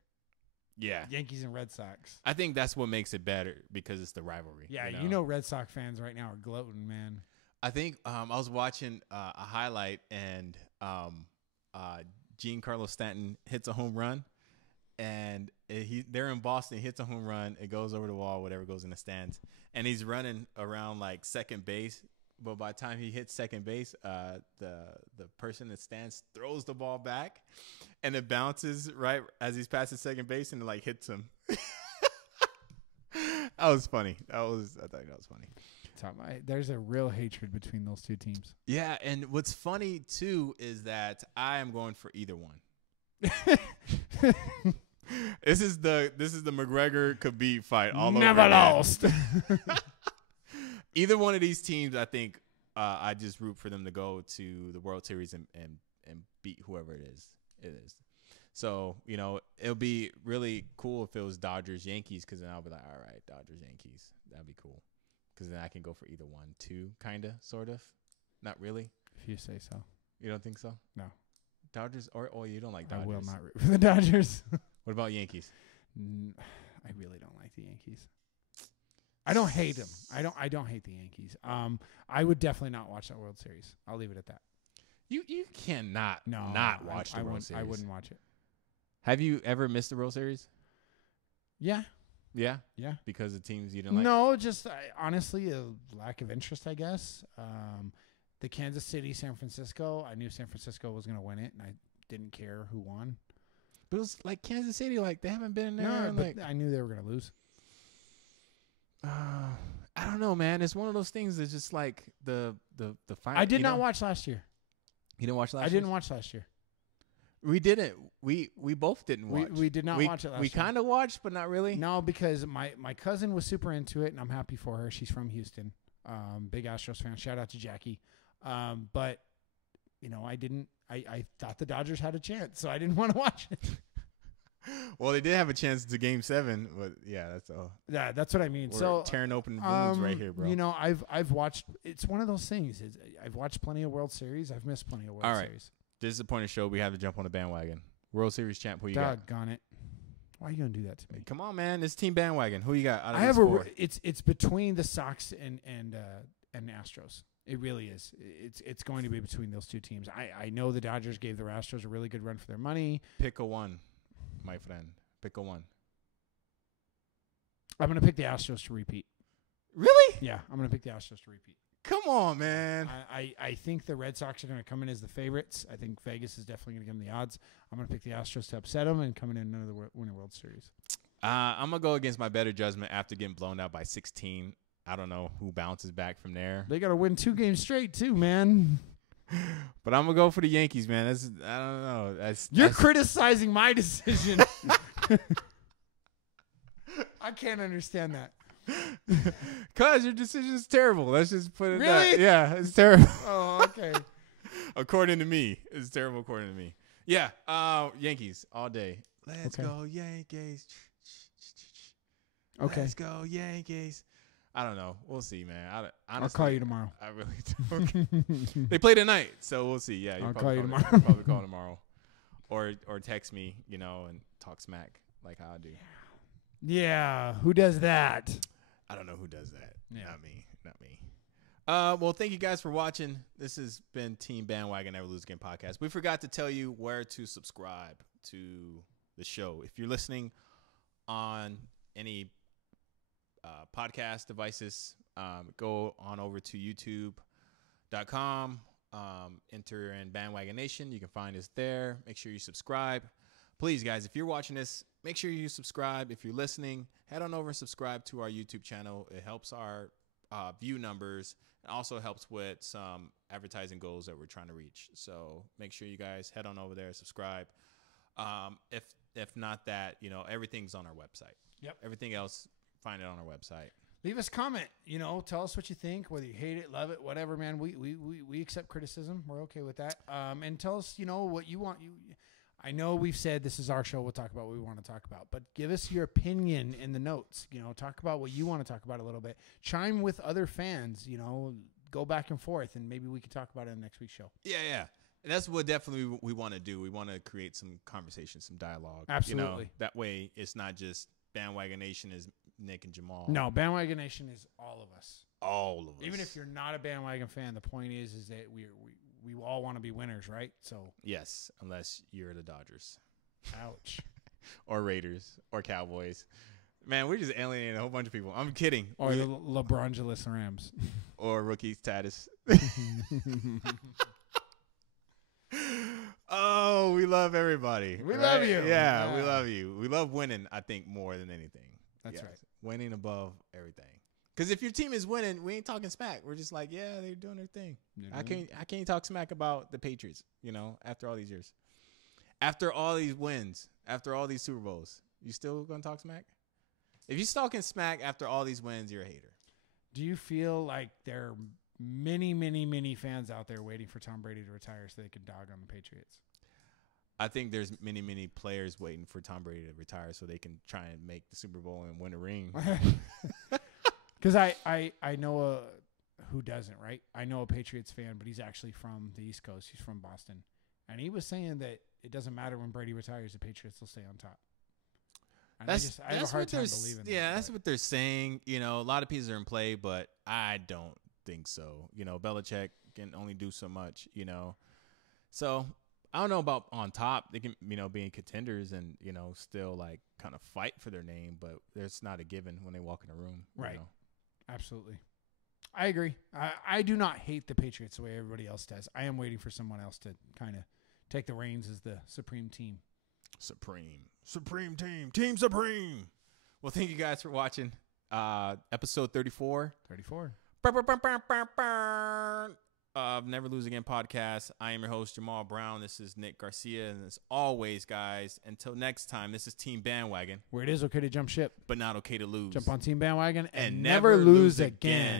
Yeah. Yankees and Red Sox. I think that's what makes it better because it's the rivalry. Yeah, Red Sox fans right now are gloating, man. I think I was watching a highlight and Giancarlo Stanton hits a home run, and they're in Boston. He hits a home run. It goes over the wall, whatever goes in the stands, and he's running around like second base. But by the time he hits second base, the person that stands throws the ball back, and it bounces right as he's passing second base, and it like hits him. That was funny. I thought that was funny. There's a real hatred between those two teams. Yeah, and what's funny too is that I am going for either one. This is the McGregor Khabib fight. Never lost. Either one of these teams, I think, I just root for them to go to the World Series and beat whoever it is. So, it'll be really cool if it was Dodgers-Yankees, because then I'll be like, all right, Dodgers-Yankees. That'd be cool. Because then I can go for either one, too, kind of, sort of. Not really. If you say so. You don't think so? No. Dodgers, or you don't like Dodgers? I will not root for the Dodgers. What about Yankees? I really don't like the Yankees. I don't hate them. I don't hate the Yankees. I would definitely not watch that World Series. I'll leave it at that. You cannot not watch the World Series. I wouldn't watch it. Have you ever missed the World Series? Yeah. Yeah? Yeah. Because the teams you didn't like? No, just honestly a lack of interest, I guess. The Kansas City, San Francisco, I knew San Francisco was going to win it, and I didn't care who won. But it was like Kansas City, like they haven't been there. No, but I knew they were going to lose. I don't know, man. It's one of those things that's just like the final. I did not watch last year. You didn't watch last year? I didn't watch last year. We didn't. We both didn't watch. We did not watch it last year. We kind of watched, but not really. No, because my cousin was super into it, and I'm happy for her. She's from Houston. Big Astros fan. Shout out to Jackie. But, I didn't. I thought the Dodgers had a chance, so I didn't want to watch it. Well, they did have a chance to Game 7, but yeah, that's all. Yeah, that's what I mean. We're tearing open the wounds right here, bro. I've watched. It's one of those things. I've watched plenty of World Series. I've missed plenty of World Series. This is the point of the show. We have to jump on the bandwagon. World Series champ. Who you got? Doggone it! Why are you gonna do that to me? Come on, man. This team bandwagon. Who you got? I have It's between the Sox and Astros. It really is. It's going to be between those two teams. I know the Dodgers gave the Astros a really good run for their money. Pick a one, my friend. Pick a one. I'm going to pick the Astros to repeat. Really? Yeah, I'm going to pick the Astros to repeat. Come on, man. I think the Red Sox are going to come in as the favorites. I think Vegas is definitely going to give them the odds. I'm going to pick the Astros to upset them and come in another win a World Series. I'm going to go against my better judgment after getting blown out by 16. I don't know who bounces back from there. They got to win 2 games straight too, man. But I'm going to go for the Yankees, man. I don't know. You're criticizing my decision. I can't understand that. Because your decision is terrible. Let's just put it Really? that. Yeah, it's terrible. Oh, okay. According to me. It's terrible according to me. Yeah, Yankees all day. Let's go Yankees. Okay. Let's go Yankees. I don't know. We'll see, man. Honestly, I'll call you tomorrow. I really don't. They play tonight, so we'll see. Yeah, I'll call you tomorrow. You'll probably call tomorrow. Or text me, and talk smack like how I do. Yeah, who does that? I don't know who does that. Yeah. Not me. Well, thank you guys for watching. This has been Team Bandwagon Never Lose Again podcast. We forgot to tell you where to subscribe to the show. If you're listening on any podcast devices, go on over to youtube.com, enter in Bandwagon Nation. You can find us there. Make sure you subscribe. Please, guys, if you're watching this, make sure you subscribe. If you're listening, head on over and subscribe to our YouTube channel. It helps our view numbers and also helps with some advertising goals that we're trying to reach. So make sure you guys head on over there, subscribe. If not that, everything's on our website. Yep. Everything else, find it on our website. Leave us a comment. Tell us what you think, whether you hate it, love it, whatever, man. We accept criticism. We're okay with that. And tell us, what you want. I know we've said this is our show. We'll talk about what we want to talk about, but give us your opinion in the notes. Talk about what you want to talk about a little bit. Chime with other fans. Go back and forth, and maybe we can talk about it in next week's show. Yeah. And that's what definitely we want to do. We want to create some conversation, some dialogue. Absolutely. That way, it's not just Bandwagon Nation is Nick and Jamal. No, Bandwagon Nation is all of us. All of us. Even if you're not a bandwagon fan, the point is that we all want to be winners, right? So yes, unless you're the Dodgers. Ouch. Or Raiders or Cowboys. Man, we're just alienating a whole bunch of people. I'm kidding. Or the LeBron Rams. Or rookie status. Oh, we love everybody. We love you. Yeah, we love you. We love winning, I think, more than anything. That's right. Winning above everything. Because if your team is winning, we ain't talking smack. We're just like, yeah, they're doing their thing. I can't talk smack about the Patriots, after all these years. After all these wins, after all these Super Bowls, you still going to talk smack? If you're talking smack after all these wins, you're a hater. Do you feel like there are many, many, many fans out there waiting for Tom Brady to retire so they can dog on the Patriots? I think there's many, many players waiting for Tom Brady to retire so they can try and make the Super Bowl and win a ring. Because I know who doesn't, right? I know a Patriots fan, but he's actually from the East Coast. He's from Boston. And he was saying that it doesn't matter when Brady retires, the Patriots will stay on top. And I have a hard time believing that. Yeah, that's what they're saying. A lot of pieces are in play, but I don't think so. Belichick can only do so much, So I don't know about on top. They can, being contenders and, still like kind of fight for their name, but there's not a given when they walk in a room. Right. Absolutely. I agree. I do not hate the Patriots the way everybody else does. I am waiting for someone else to kind of take the reins as the supreme team. Supreme team. Team Supreme. Well, thank you guys for watching episode 34. 34. Never Lose Again podcast. I am your host, Jamal Brown. This is Nick Garcia. And as always, guys, until next time, this is Team Bandwagon. Where it is okay to jump ship, but not okay to lose. Jump on Team Bandwagon and never lose again.